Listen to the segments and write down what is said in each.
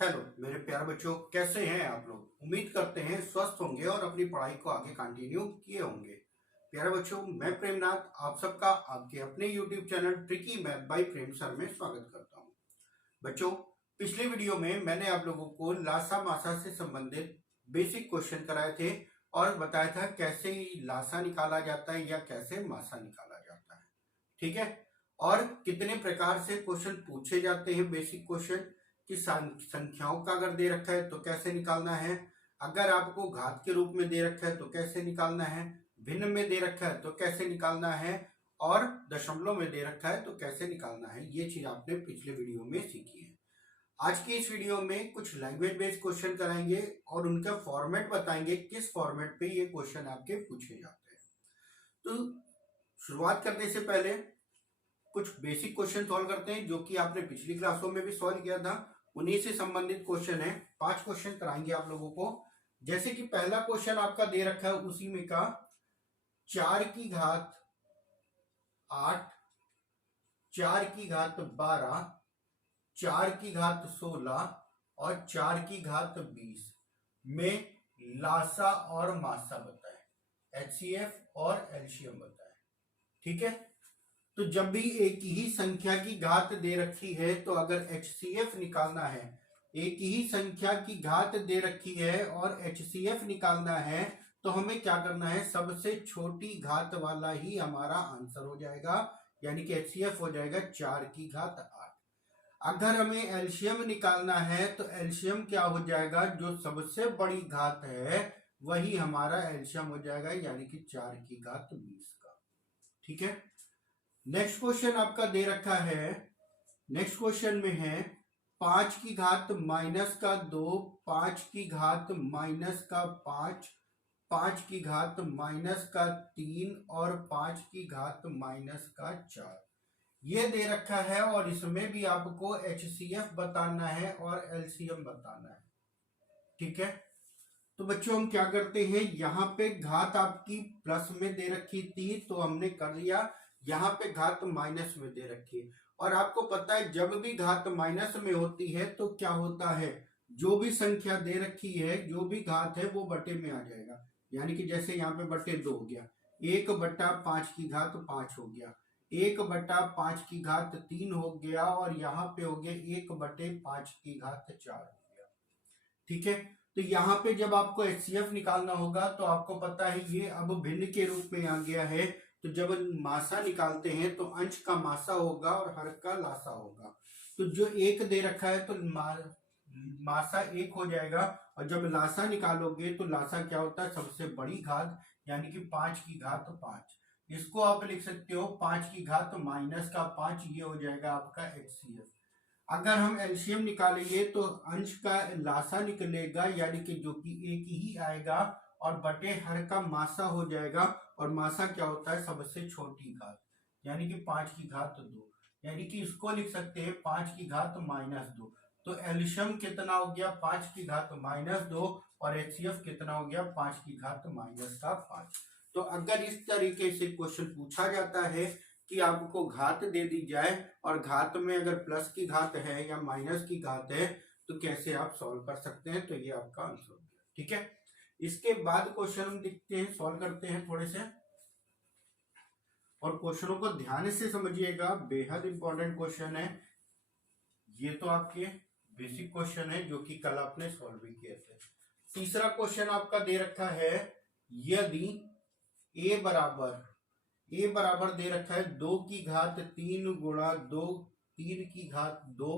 Hello मेरे प्यारे बच्चों, कैसे हैं आप लोग। उम्मीद करते हैं स्वस्थ होंगे और अपनी पढ़ाई को आगे कंटिन्यू किए होंगे। प्यारे बच्चों, मैं प्रेमनाथ आप सबका आपके अपने YouTube channel tricky math bye प्रेम सर में स्वागत करता हूं। बच्चों, पिछले वीडियो में मैंने आप लोगों को लासा मासा से संबंधित बेसिक क्वेश्चन कराए थे और बताया था कैसे लासा निकाला जाता है या कैसे मासा निकाला जाता है। ठीक है। और कितने प्रकार से क्वेश्चन पूछे जाते हैं बेसिक क्वेश्चन कि संख्याओं का अगर दे रखा है तो कैसे निकालना है, अगर आपको घात के रूप में दे रखा है तो कैसे निकालना है, भिन्न में दे रखा है तो कैसे निकालना है और दशमलव में दे रखा है तो कैसे निकालना है। ये चीज आपने पिछले वीडियो में सीखी है। आज की इस वीडियो में कुछ लैंग्वेज बेस्ड क्वेश्चन कराएंगे और उनका फॉर्मेट बताएंगे, किस फॉर्मेट पे ये क्वेश्चन आपके पूछे जाते हैं। तो शुरुआत करने से पहले कुछ बेसिक क्वेश्चन सॉल्व करते हैं जो कि आपने पिछली क्लासों में भी सॉल्व किया था। उन्हीं से संबंधित क्वेश्चन है। 5 क्वेश्चन कराएंगे आप लोगों को। जैसे कि पहला क्वेश्चन आपका दे रखा है उसी में का 4 की घात 8, 4 की घात 12, 4 की घात 16 और 4 की घात 20 में लासा और मासा बताए, एचसीएफ और एलसीएम बताए। ठीक है। तो जब भी एक ही संख्या की घात दे रखी है तो अगर एचसीएफ निकालना है, एक ही संख्या की घात दे रखी है और एचसीएफ निकालना है तो हमें क्या करना है, सबसे छोटी घात वाला ही हमारा आंसर हो जाएगा, यानी कि एचसीएफ हो जाएगा 4 की घात 8। अगर हमें एलसीएम निकालना है तो एलसीएम क्या हो जाएगा, जो सबसे बड़ी घात है वही हमारा एलसीएम हो जाएगा, यानी कि 4 की घात 20 का। ठीक है। नेक्स्ट क्वेश्चन आपका दे रखा है, नेक्स्ट क्वेश्चन में है 5 की घात माइनस का 2, 5 की घात माइनस का 5, 5 की घात माइनस का 3 और 5 की घात माइनस का 4। ये दे रखा है और इसमें भी आपको एचसीएफ बताना है और एलसीएम बताना है। ठीक है। तो बच्चों हम क्या करते हैं, यहाँ पे घात आपकी प्लस में दे रखी थी तो हमने कर लिया, यहाँ पे घात माइनस में दे रखी है। और आपको पता है जब भी घात माइनस में होती है तो क्या होता है, जो भी संख्या दे रखी है, जो भी घात है वो बटे में आ जाएगा। यानी कि जैसे यहाँ पे बटे 2 हो गया, 1/5 की घात 5 हो गया, 1/5 की घात 3 हो गया और यहाँ पे हो गया 1/5 की घात 4 हो गया। ठीक है। तो यहाँ पे जब आपको एचसीएफ निकालना होगा तो आपको पता है ये अब भिन्न के रूप में आ गया है। तो जब मासा निकालते हैं तो अंश का मासा होगा और हर का लासा होगा। तो जो एक दे रखा है तो मासा 1 हो जाएगा और जब लासा निकालोगे तो लासा क्या होता है, सबसे बड़ी घात, यानी कि 5 की घात 5। इसको आप लिख सकते हो 5 की घात माइनस का 5, ये हो जाएगा आपका एचसीएफ। अगर हम एलसीएम निकालेंगे तो अंश का लासा निकलेगा, यानी कि जो कि एक ही आएगा और बटे हर का मासा हो जाएगा। और मासा क्या होता है, सबसे छोटी घात, यानी कि 5 की घात 2, यानी कि इसको लिख सकते हैं 5 की घात -2। तो एलसीएम कितना हो गया, 5 की घात -2 और एचसीएफ कितना हो गया, 5 की घात -5। तो अगर इस तरीके से क्वेश्चन पूछा जाता है कि आपको घात दे दी जाए और घात में अगर प्लस की घात है या माइनस की घात है तो कैसे आप सॉल्व कर सकते हैं, तो ये आपका आंसर हो गया। ठीक है। इसके बाद क्वेश्चन हम देखते हैं, सॉल्व करते हैं थोड़े से, और क्वेश्चनों को ध्यान से समझिएगा, बेहद इंपॉर्टेंट क्वेश्चन है। ये तो आपके बेसिक क्वेश्चन है जो कि कल आपने सॉल्व भी किए थे। तीसरा क्वेश्चन आपका दे रखा है, यदि ए बराबर दे रखा है 2 की घात 3 गुणा 2, 3 की घात 2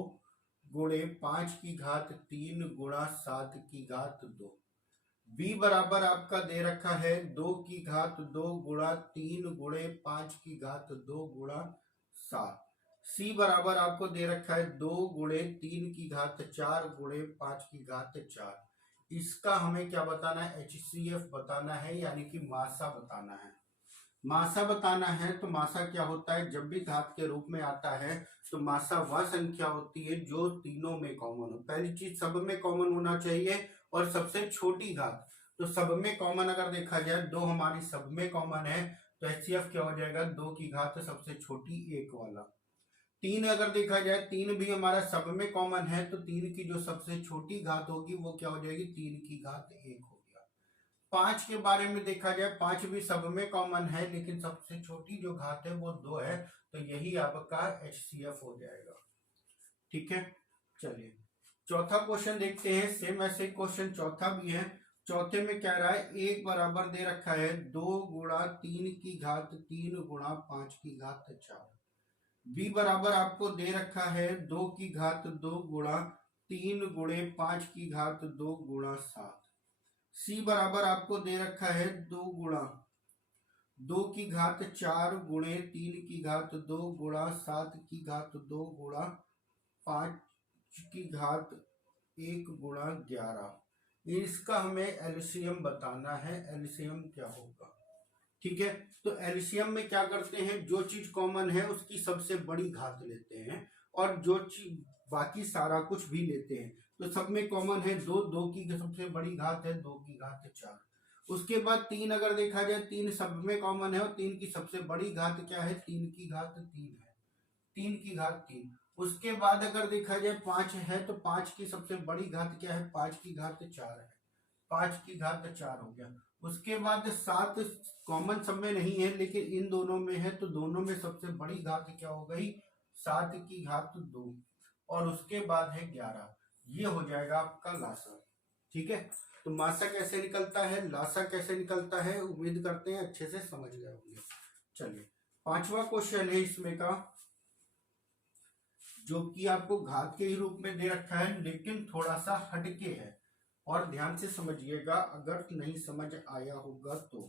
गुणे 5 की घात 3 गुणा 7 की घात 2। बी बराबर आपका दे रखा है 2 की घात 2 गुणा 3 गुणे 5 की घात 2 गुणा 7। सी बराबर आपको दे रखा है 2 गुणे 3 की घात 4 गुणे 5 की घात 4। इसका हमें क्या बताना है, एचसीएफ बताना है, यानी कि मासा बताना है। मासा बताना है तो मासा क्या होता है, जब भी घात के रूप में आता है तो मासा वह संख्या होती है जो तीनों में कॉमन हो। पहली चीज सब में कॉमन होना चाहिए और सबसे छोटी घात। तो सब में कॉमन अगर देखा जाए 2 हमारी सब में कॉमन है तो एचसीएफ क्या हो जाएगा, 2 की घात सबसे छोटी 1 वाला। 3 अगर देखा जाए, 3 भी हमारा सब में कॉमन है, तो 3 की जो सबसे छोटी घात होगी वो क्या हो जाएगी, 3 की घात 1 हो गया। 5 के बारे में देखा जाए, 5 भी सब में कॉमन है, लेकिन सबसे छोटी जो घात है वो 2 है, तो यही आपका HCF हो जाएगा। ठीक है, चलिए चौथा क्वेश्चन देखते हैं। सेम ऐसे क्वेश्चन चौथा भी है। चौथे में क्या रहा है, 1 बराबर दे रखा है 2 गुणा 3 की घात 3 गुणा 5 की घात 4। बी बराबर आपको दे रखा है 2 की घात 2 गुणा 3 गुणे 5 की घात 2 गुणा 7। सी बराबर आपको दे रखा है 2 गुणा 2 की घात 4 गुणे 3 की घात 2 गुणा 7 की घात 2 गुणा 5 की घात 1 गुणा 11। इसका हमें एलसीएम बताना है। एलसीएम क्या होगा, ठीक है। तो एलसीएम में क्या करते हैं, जो चीज कॉमन है उसकी सबसे बड़ी घात लेते हैं, और जो चीज बाकी सारा कुछ भी लेते हैं। तो सब में कॉमन है 2, 2 की सबसे बड़ी घात है 2 की घात 4। उसके बाद 3 अगर देखा जाए, 3 सब में कॉमन है, और 3 की सबसे बड़ी घात क्या है, 3 की घात 3 है, 3 की घात 3। उसके बाद अगर देखा जाए 5 है, तो 5 की सबसे बड़ी घात क्या है, 5 की घात 4 है, 5 की घात 4 हो गया। उसके बाद 7 कॉमन सब में नहीं है, लेकिन इन दोनों में है, तो दोनों में सबसे बड़ी घात क्या हो गई, 7 की घात 2, और उसके बाद है 11। ये हो जाएगा आपका लासा। ठीक है, तो मासा कैसे निकलता है, लासा कैसे निकलता है, उम्मीद करते हैं अच्छे से समझ गए होंगे। चलिए पांचवा क्वेश्चन है इसमें का, जो कि आपको घात के ही रूप में दे रखा है, लेकिन थोड़ा सा हटके है, और ध्यान से समझिएगा अगर नहीं समझ आया होगा तो।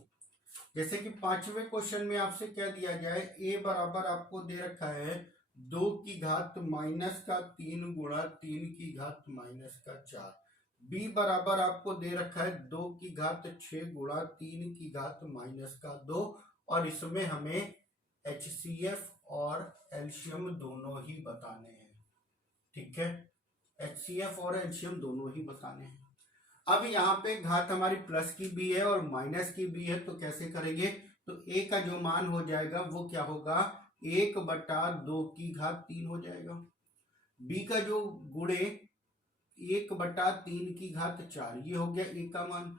जैसे कि पांचवें क्वेश्चन में आपसे क्या दिया जाए, ए बराबर आपको दे रखा है 2 की घात माइनस का 3 गुणा 3 की घात माइनस का 4। बी बराबर आपको दे रखा है 2 की घात 6 गुणा 3 की घात माइनस का 2, और इसमें हमें HCF और एलसीएम दोनों ही बताने हैं। ठीक है, HCF और एलसीएम दोनों ही बताने हैं। अब यहाँ पे घात हमारी प्लस की भी है और माइनस की भी है, तो कैसे करेंगे, तो ए का जो मान हो जाएगा वो क्या होगा, 1/2 की घात 3 हो जाएगा। बी का जो गुणे 1/3 की घात 4, ये हो गया ए का मान।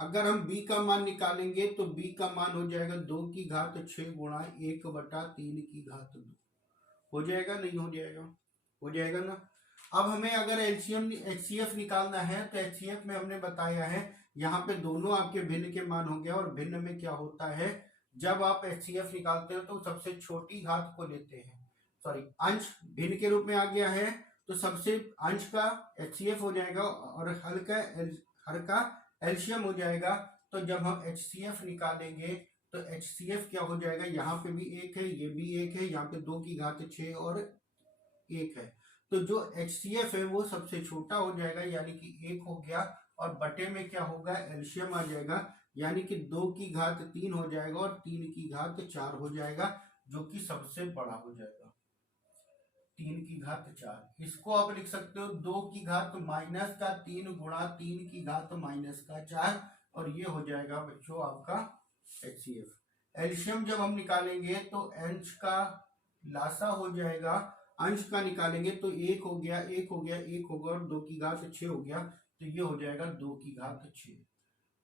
अगर हम बी का मान निकालेंगे तो बी का मान हो जाएगा 2 की घात 6 गुणा 1/3 की घात 2। हो जाएगा, नहीं हो जाएगा, हो जाएगा ना। अब हमें अगर एलसीएम HCF निकालना है, तो HCF में हमने बताया है यहाँ पे दोनों आपके भिन्न के मान हो गया, और भिन्न में क्या होता है, जब आप HCF निकालते हो तो सबसे छोटी घात को लेते हैं, सॉरी अंश भिन्न के रूप में आ गया है, तो सबसे अंश का HCF हो जाएगा, और हर का एलसीएम हो जाएगा। तो जब हम HCF निकालेंगे तो HCF क्या हो जाएगा, यहाँ पे भी 1 है, ये भी 1 है, यहाँ पे 2 की घात 6 और 1 है, तो जो HCF है वो सबसे छोटा हो जाएगा, यानी कि 1 हो गया, और बटे में क्या होगा, एलसीएम आ जाएगा, यानी कि 2 की घात 3 हो जाएगा और 3 की घात 4 हो जाएगा, जो कि सबसे बड़ा हो जाएगा, 3 की घात 4। इसको आप लिख सकते हो 2 की घात माइनस का 3 गुणा 3 की घात माइनस का 4, और ये हो जाएगा बच्चों आपका HCF। एलसीएम जब हम निकालेंगे तो अंश का लासा हो जाएगा, अंश का निकालेंगे तो 1 हो गया, 1 हो गया, 1 होगा, और 2 की घात 6 हो गया, तो ये हो जाएगा 2 की घात 6।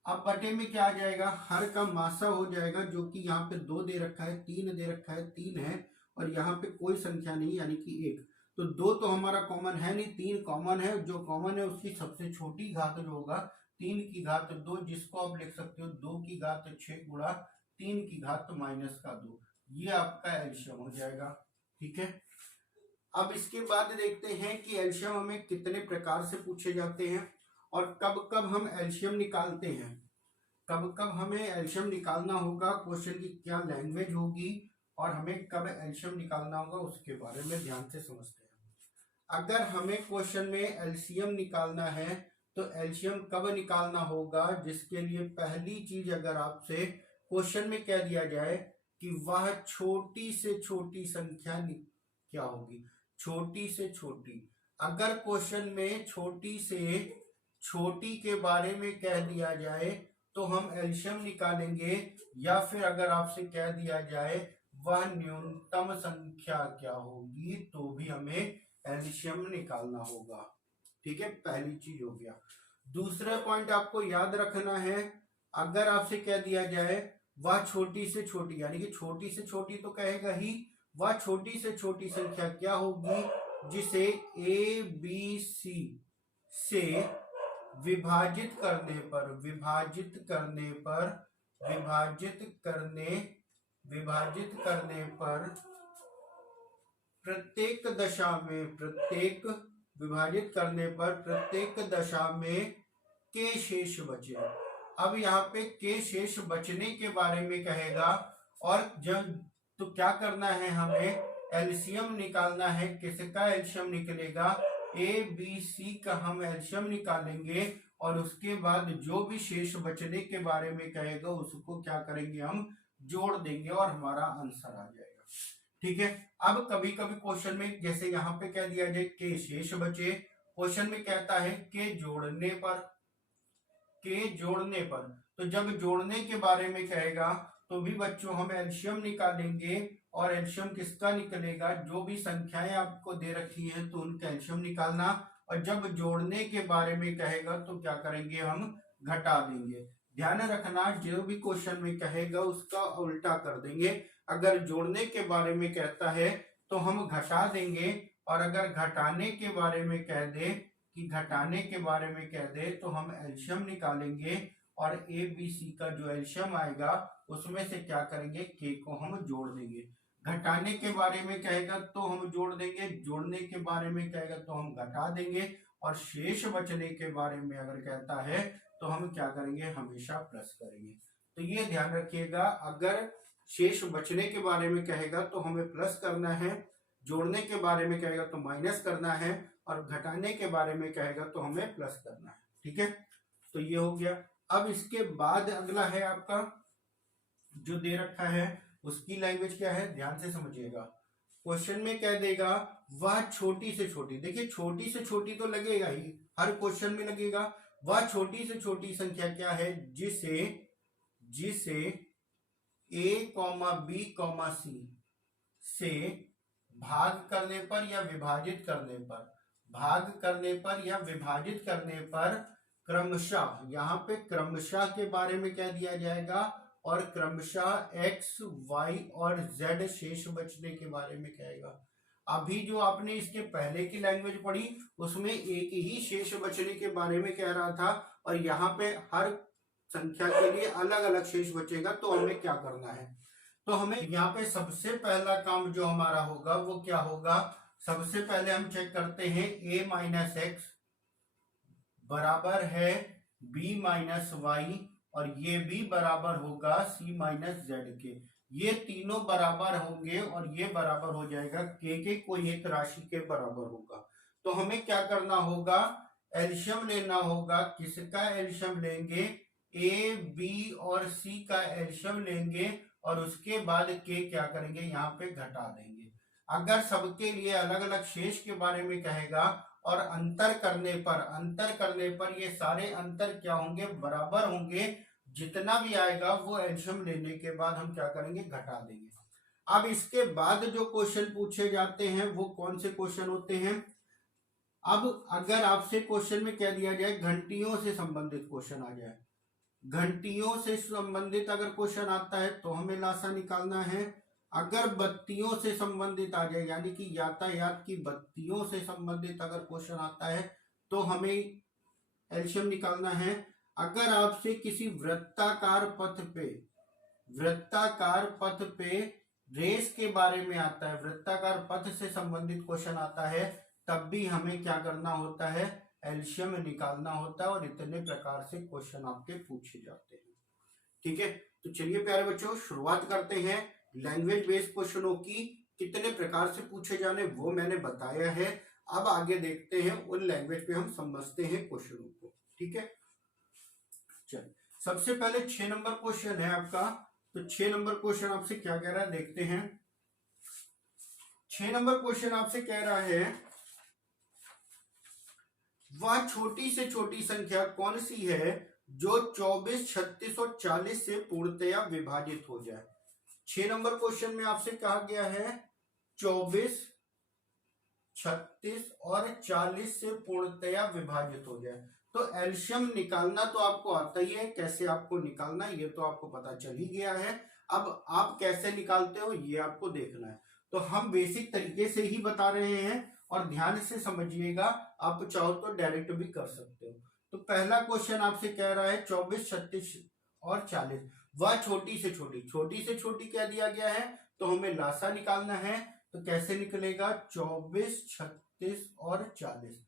अब बटे में क्या आ जाएगा, हर का मासा हो जाएगा, जो कि यहाँ पे 2 दे रखा है, 3 दे रखा है, 3 है, और यहाँ पे कोई संख्या नहीं, यानी कि 1। तो 2 तो हमारा कॉमन है नहीं, 3 कॉमन है, जो कॉमन है उसकी सबसे छोटी घात जो होगा 3 की घात 2, जिसको आप लिख सकते हो 2 की घात 6 गुणा 3 की घात माइनस का 2। ये आपका एलसीएम हो जाएगा। ठीक है, अब इसके बाद देखते हैं कि एलसीएम हमें कितने प्रकार से पूछे जाते हैं, और कब कब हम एलसीएम निकालते हैं, कब कब हमें एलसीएम निकालना होगा, क्वेश्चन की क्या लैंग्वेज होगी, और हमें कब एलसीएम निकालना होगा, उसके बारे में ध्यान से समझते हैं। अगर हमें क्वेश्चन में एलसीएम निकालना है, तो एलसीएम कब निकालना होगा, जिसके लिए पहली चीज अगर आपसे क्वेश्चन में कह दिया जाए कि वह छोटी से छोटी संख्या क्या होगी, छोटी से छोटी। अगर क्वेश्चन में छोटी से छोटी के बारे में कह दिया जाए तो हम एलसीएम निकालेंगे, या फिर अगर आपसे कह दिया जाए वह न्यूनतम संख्या क्या होगी, तो भी हमें एलसीएम निकालना होगा। ठीक है, पहली चीज हो गया। दूसरा पॉइंट आपको याद रखना है, अगर आपसे कह दिया जाए वह छोटी से छोटी, यानी कि छोटी से छोटी तो कहेगा ही, वह छोटी से छोटी संख्या क्या होगी जिसे ए बी सी से विभाजित करने पर प्रत्येक दशा में के शेष बचे। अब यहाँ पे के शेष बचने के बारे में कहेगा, और जब तो क्या करना है, हमें एलसीएम निकालना है। किसका एलसीएम निकलेगा, ए बी सी का हम एलसीएम निकालेंगे, और उसके बाद जो भी शेष बचने के बारे में कहेगा उसको क्या करेंगे, हम जोड़ देंगे और हमारा आंसर आ जाएगा। ठीक है, अब कभी कभी क्वेश्चन में जैसे यहाँ पे कह दिया जाए के शेष बचे, क्वेश्चन में कहता है के जोड़ने पर, तो जब जोड़ने के बारे में कहेगा तो भी बच्चों हम एलसीएम निकालेंगे, और एलसीएम किसका निकलेगा, जो भी संख्याएं आपको दे रखी हैं तो उनका एलसीएम निकालना, और जब जोड़ने के बारे में कहेगा तो क्या करेंगे, हम घटा देंगे। ध्यान रखना, जो भी क्वेश्चन में कहेगा उसका उल्टा कर देंगे। अगर जोड़ने के बारे में कहता है तो हम घटा देंगे, और अगर घटाने के बारे में कह दे तो हम एलसीएम निकालेंगे, और ए बी सी का जो एलसीएम आएगा उसमें से क्या करेंगे, के को हम जोड़ देंगे। घटाने के बारे में कहेगा तो हम जोड़ देंगे, जोड़ने के बारे में कहेगा तो हम घटा देंगे, और शेष बचने के बारे में अगर कहता है तो हम क्या करेंगे, हमेशा प्लस करेंगे। तो ये ध्यान रखिएगा, अगर शेष बचने के बारे में कहेगा तो हमें प्लस करना है, जोड़ने के बारे में कहेगा तो माइनस करना है, और घटाने के बारे में कहेगा तो हमें प्लस करना है। ठीक है, तो ये हो गया। अब इसके बाद अगला है आपका जो दे रखा है उसकी लैंग्वेज क्या है, ध्यान से समझिएगा। क्वेश्चन में कह देगा वह छोटी से छोटी, देखिए छोटी से छोटी तो लगेगा ही, हर क्वेश्चन में लगेगा। वह छोटी से छोटी संख्या क्या है जिसे a, b, c से भाग करने पर या विभाजित करने पर क्रमशः, यहाँ पे क्रमशः के बारे में कह दिया जाएगा, और क्रमशः x, y और z शेष बचने के बारे में कहेगा। अभी जो आपने इसके पहले की लैंग्वेज पढ़ी उसमें एक ही शेष बचने के बारे में कह रहा था, और यहाँ पे हर संख्या के लिए अलग अलग शेष बचेगा। तो हमें क्या करना है, तो हमें यहाँ पे सबसे पहला काम जो हमारा होगा वो क्या होगा, सबसे पहले हम चेक करते हैं a माइनस एक्स बराबर है b माइनस वाई, और ये भी बराबर होगा c माइनस जेड के। ये तीनों बराबर होंगे और ये बराबर हो जाएगा के कोई एक राशि के बराबर होगा। तो हमें क्या करना होगा, एलसीएम लेना होगा। किसका एलसीएम लेंगे, ए बी और सी का एलसीएम लेंगे, और उसके बाद के क्या करेंगे, यहाँ पे घटा देंगे। अगर सबके लिए अलग अलग शेष के बारे में कहेगा और अंतर करने पर ये सारे अंतर क्या होंगे, बराबर होंगे। जितना भी आएगा वो एलसीएम लेने के बाद हम क्या करेंगे, घटा देंगे। अब इसके बाद जो क्वेश्चन पूछे जाते हैं वो कौन से क्वेश्चन होते हैं। अब अगर आपसे क्वेश्चन में कह दिया जाए घंटियों से संबंधित क्वेश्चन आ जाए, घंटियों से संबंधित अगर क्वेश्चन आता है तो हमें लासा निकालना है। अगर बत्तियों से संबंधित आ जाए, यानी कि यातायात की बत्तियों से संबंधित अगर क्वेश्चन आता है तो हमें एलसीएम निकालना है। अगर आपसे किसी वृत्ताकार पथ पे रेस के बारे में आता है, वृत्ताकार पथ से संबंधित क्वेश्चन आता है, तब भी हमें क्या करना होता है, एलसीएम निकालना होता है। और इतने प्रकार से क्वेश्चन आपके पूछे जाते हैं। ठीक है, तो चलिए प्यारे बच्चों शुरुआत करते हैं। लैंग्वेज बेस्ड क्वेश्चनों की कितने प्रकार से पूछे जाने वो मैंने बताया है। अब आगे देखते हैं, उन लैंग्वेज पे हम समझते हैं क्वेश्चनों को। ठीक है, चल सबसे पहले 6 नंबर क्वेश्चन है आपका। तो 6 नंबर क्वेश्चन आपसे क्या कह रहा है, देखते हैं। 6 नंबर क्वेश्चन आपसे कह रहा है वह छोटी से छोटी संख्या कौन सी है जो 24, 36 और 40 से पूर्णतया विभाजित हो जाए। 6 नंबर क्वेश्चन में आपसे कहा गया है 24, 36 और 40 से पूर्णतया विभाजित हो जाए। तो एल्शियम निकालना तो आपको आता ही है, कैसे आपको निकालना ये तो आपको पता चल ही गया है। अब आप कैसे निकालते हो ये आपको देखना है। तो हम बेसिक तरीके से ही बता रहे हैं और ध्यान से समझिएगा, आप चाहो तो डायरेक्ट भी कर सकते हो। तो पहला क्वेश्चन आपसे कह रहा है 24, 36 और 40, वह छोटी से छोटी क्या दिया गया है, तो हमें लासा निकालना है। तो कैसे निकलेगा 24, 36 और 40।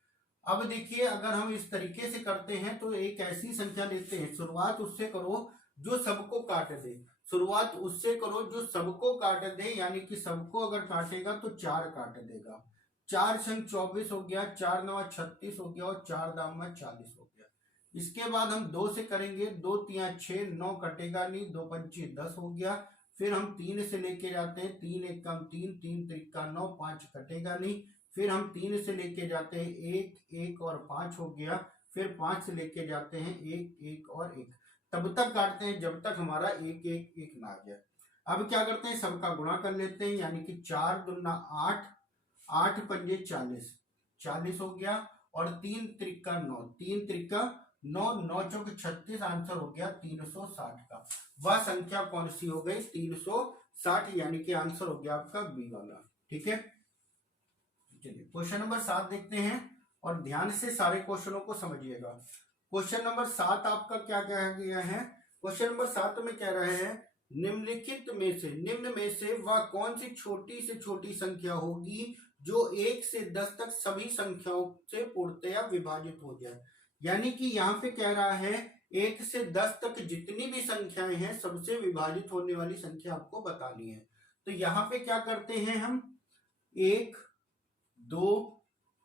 अब देखिए अगर हम इस तरीके से करते हैं तो एक ऐसी संख्या लेते हैं, शुरुआत उससे करो जो सबको काट दे, शुरुआत उससे करो जो सबको काट दे, यानी कि सबको अगर काटेगा तो 4 काट देगा। 4 छंग 24 हो गया, 4 9 36 हो गया और 4 दाम 40 हो गया। इसके बाद हम 2 से करेंगे, 2 3 6, 9 कटेगा नहीं, 2 पंचे 10 हो गया। फिर हम 3 से लेके जाते हैं, 3 1 कम 3, 3 3 9, 5 कटेगा नहीं। फिर हम 3 से लेके जाते हैं, 1 1 और 5 हो गया। फिर 5 से लेके जाते हैं, 1 1 और 1, तब तक काटते हैं जब तक हमारा 1 1 1 ना आ जाए। अब क्या करते हैं, सबका गुणा कर लेते हैं, यानी कि 4 दूना 8, 8 पंजे 40, 40 हो गया। और 3 त्रिका 9, 3 त्रिका 9, 9 चौक 36, आंसर हो गया 360 का। वह संख्या कौन सी हो गई, 360, यानी कि आंसर हो गया आपका बी वाला। ठीक है, चलिए क्वेश्चन नंबर 7 देखते हैं और ध्यान से सारे क्वेश्चनों को समझिएगा। क्वेश्चन नंबर 7 आपका क्या कहा गया है, क्वेश्चन नंबर 7 में कह रहे हैं निम्नलिखित में से, निम्न में से वह कौन सी छोटी से छोटी संख्या होगी जो 1 से 10 तक सभी संख्याओं से पूर्णतया विभाजित हो जाए। यानी कि यहाँ पे कह रहा है 1 से 10 तक जितनी भी संख्याएं हैं सबसे विभाजित होने वाली संख्या आपको बतानी है। तो यहाँ पे क्या करते हैं हम, 1 2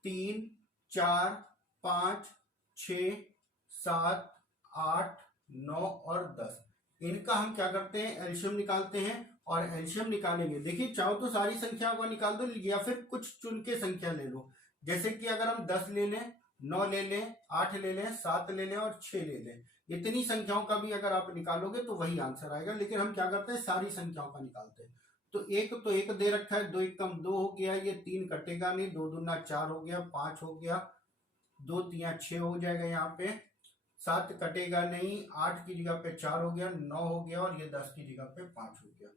3 4 5 6 7 8 9 और 10, इनका हम क्या करते हैं, एल्शियम निकालते हैं। और एल्शियम निकालेंगे, देखिए चाहो तो सारी संख्याओं को निकाल दो या फिर कुछ चुन के संख्या ले लो। जैसे कि अगर हम 10 ले लें, 9 ले लें, 8 ले लें, 7 ले लें और 6 ले लें, इतनी संख्याओं का भी अगर आप निकालोगे तो वही आंसर आएगा। लेकिन हम क्या करते हैं, सारी संख्याओं का निकालते हैं। तो एक दे रखा है, 2 1 कम 2 हो गया, ये 3 कटेगा नहीं, 2 दूना 4 हो गया, 5 हो गया, 2 3 6 हो जाएगा, यहाँ पे 7 कटेगा नहीं, 8 की जगह पे 4 हो गया, 9 हो गया और ये 10 की जगह पे 5 हो गया।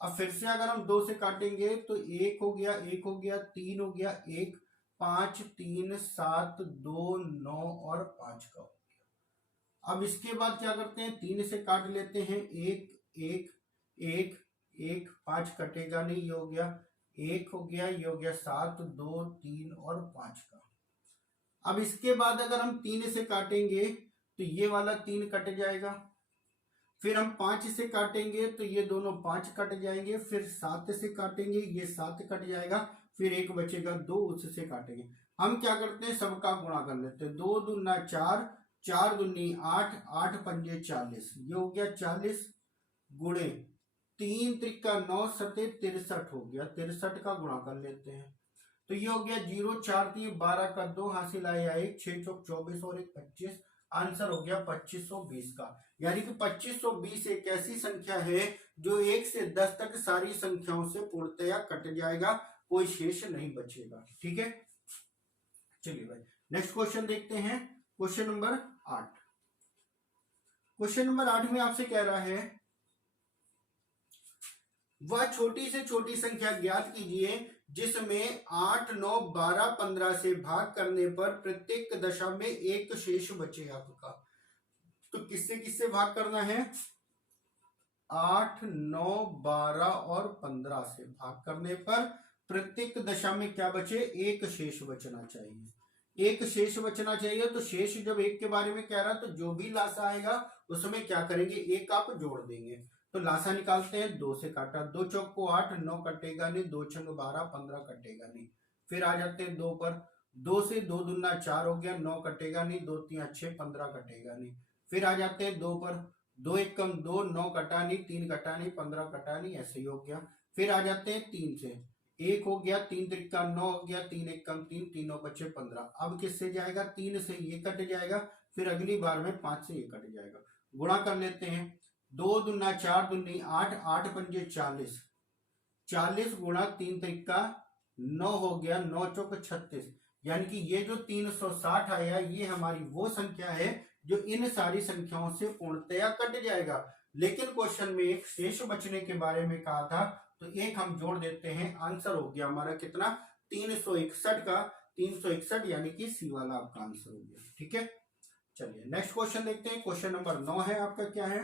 अब फिर से अगर हम 2 से काटेंगे तो 1 हो गया, 1 हो गया, 3 हो गया, 1 5 3 7 2 9 और 5 का हो गया। अब इसके बाद क्या करते हैं, 3 से काट लेते हैं, 1 1 1 1, 5 कटेगा नहीं, ये हो गया 1 हो गया, ये हो गया 7 2 3 और 5 का। अब इसके बाद अगर हम 3 से काटेंगे तो ये वाला 3 कट जाएगा। फिर हम 5 से काटेंगे तो ये दोनों 5 कट जाएंगे। फिर 7 से काटेंगे, ये 7 कट जाएगा। फिर एक बचेगा 2, उससे काटेंगे। हम क्या करते हैं, सबका गुणा कर लेते हैं, 2 दूना 4, 4 दूनी 8, 8 पंजे 40, ये हो गया 40 गुणे 3 त्रिका 9 सते 63 हो गया, 63 का गुणा कर लेते हैं। तो ये हो गया 0 4 3 12 का 2 हासिल आया 1, 6 चौक 24 और 1 25, आंसर हो गया 2520 का। यानी कि 2520 एक ऐसी संख्या है जो 1 से 10 तक सारी संख्याओं से पूर्णतया कट जाएगा, कोई शेष नहीं बचेगा। ठीक है, चलिए भाई नेक्स्ट क्वेश्चन देखते हैं, क्वेश्चन नंबर 8। क्वेश्चन नंबर 8 में आपसे कह रहा है वह छोटी से छोटी संख्या ज्ञात कीजिए जिसमें 8 9 12 15 से भाग करने पर प्रत्येक दशा में एक शेष बचे आपका। तो किससे किससे भाग करना है, 8 9 12 और 15 से भाग करने पर प्रत्येक दशा में क्या बचे, एक शेष बचना चाहिए। एक शेष बचना चाहिए। तो शेष जब एक के बारे में कह रहा है तो जो भी लासा आएगा उसमें क्या करेंगे, एक आप जोड़ देंगे। तो लासा निकालते हैं, 2 से काटा, 2 चौक को 8, 9 कटेगा नहीं, 2 छंग 12 15 कटेगा नहीं। फिर आ जाते हैं 2 पर, 2 से 2 दूना 4 हो गया, 9 कटेगा नहीं, 2 3 6 15 कटेगा नहीं। फिर आ जाते हैं 2 पर, 2 1 कम 2, 9 कटा नहीं, 3 कटा नहीं, 15 कटा नहीं, ऐसे ही हो गया। फिर आ जाते हैं 3 से, 1 हो गया, 3 त्रिका 9 हो गया, 3 1 कम 3, 3 9 बचे 15। अब किससे जाएगा, 3 से ये कट जाएगा, फिर अगली बार में 5 से ये कट जाएगा। गुणा कर लेते हैं, दो दूना चार दूनी आठ, आठ पंजे 40, 40 गुणा 3 त्रिका 9 हो गया, 9 चौक 36। यानी कि ये जो 360 आया ये हमारी वो संख्या है जो इन सारी संख्याओं से पूर्णतया कट जाएगा। लेकिन क्वेश्चन में एक शेष बचने के बारे में कहा था, तो एक हम जोड़ देते हैं, आंसर हो गया हमारा कितना, 361 का 361, यानी कि सी वाला आपका आंसर हो गया। ठीक है, चलिए नेक्स्ट क्वेश्चन देखते हैं। क्वेश्चन नंबर 9 है आपका, क्या है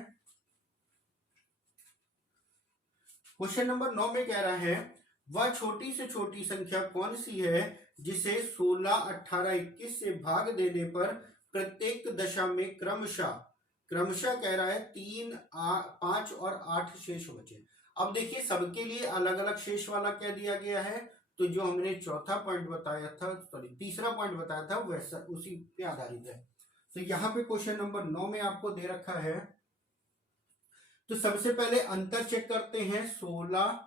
क्वेश्चन नंबर 9 में कह रहा है, वह छोटी से छोटी संख्या कौन सी है जिसे 16, 18, 21 से भाग देने पर प्रत्येक दशा में क्रमशः कह रहा है 3, 5 और 8 शेष बचे। अब देखिए सबके लिए अलग अलग शेष वाला क्या दिया गया है, तो जो हमने चौथा पॉइंट बताया था, सॉरी तीसरा पॉइंट बताया था, वैसा उसी पे आधारित है। तो यहाँ पे क्वेश्चन नंबर 9 में आपको दे रखा है, तो सबसे पहले अंतर चेक करते हैं। 16,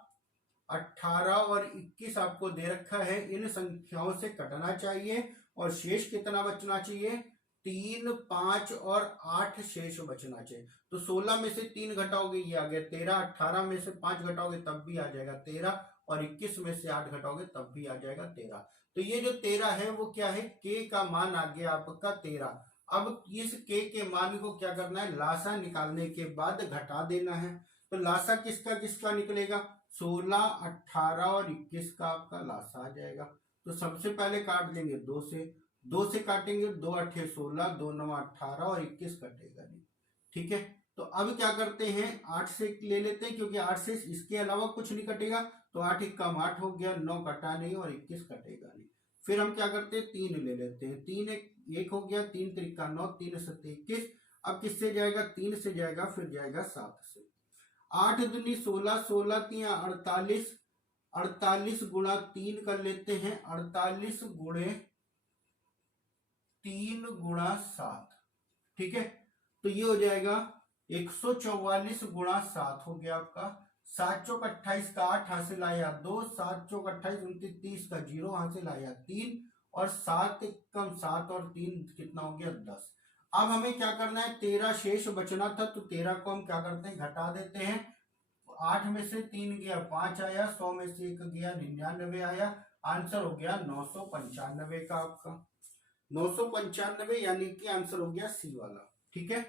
18 और 21 आपको दे रखा है, इन संख्याओं से कटना चाहिए और शेष कितना बचना चाहिए, 3, 5 और 8 शेष बचना चाहिए। तो 16 में से 3 घटाओगे ये आ गया 13, 18 में से 5 घटाओगे तब भी आ जाएगा 13, और 21 में से 8 घटाओगे तब भी आ जाएगा 13। तो ये जो 13 है वो क्या है, के का मान आ गया आपका 13। अब इस के मान को क्या करना है, लासा निकालने के बाद घटा देना है। तो लासा किसका किसका निकलेगा, 16, 18 और 21 का आपका लासा आ जाएगा। तो सबसे पहले काट देंगे 2 से, 2 से काटेंगे, 2 8 16, 2 9 18 और 21 कटेगा नहीं। ठीक है, तो अब क्या करते हैं, 8 से ले लेते हैं, क्योंकि 8 से इसके अलावा कुछ नहीं कटेगा। तो 8 कम 8 हो गया, 9 कटा नहीं और 21 कटेगा नहीं। फिर हम क्या करते हैं, 3 ले लेते हैं, 3 एक हो गया, 3 त्रिका 9, 3 7 21। अब किससे जाएगा, 3 से जाएगा, फिर जाएगा 7 से। 8 दूनी 16, 16 3 48, 48 गुणा 3 कर लेते हैं, 48 गुणे 3 गुणा 7। ठीक है, तो ये हो जाएगा 144 गुणा 7 हो गया आपका। 7 चौक 28 का 8 हासिल आया 2, 7 चौक 28 29 30 का 0 हासिल आया 3, और 7 कम 7 और 3 कितना हो गया 10। अब हमें क्या करना है, 13 शेष बचना था, तो 13 को हम क्या करते हैं, घटा देते हैं। 8 में से 3 गया 5 आया, 100 में से 1 गया 99 आया, आंसर हो गया 995 का आपका, 995, यानी कि आंसर हो गया सी वाला। ठीक है,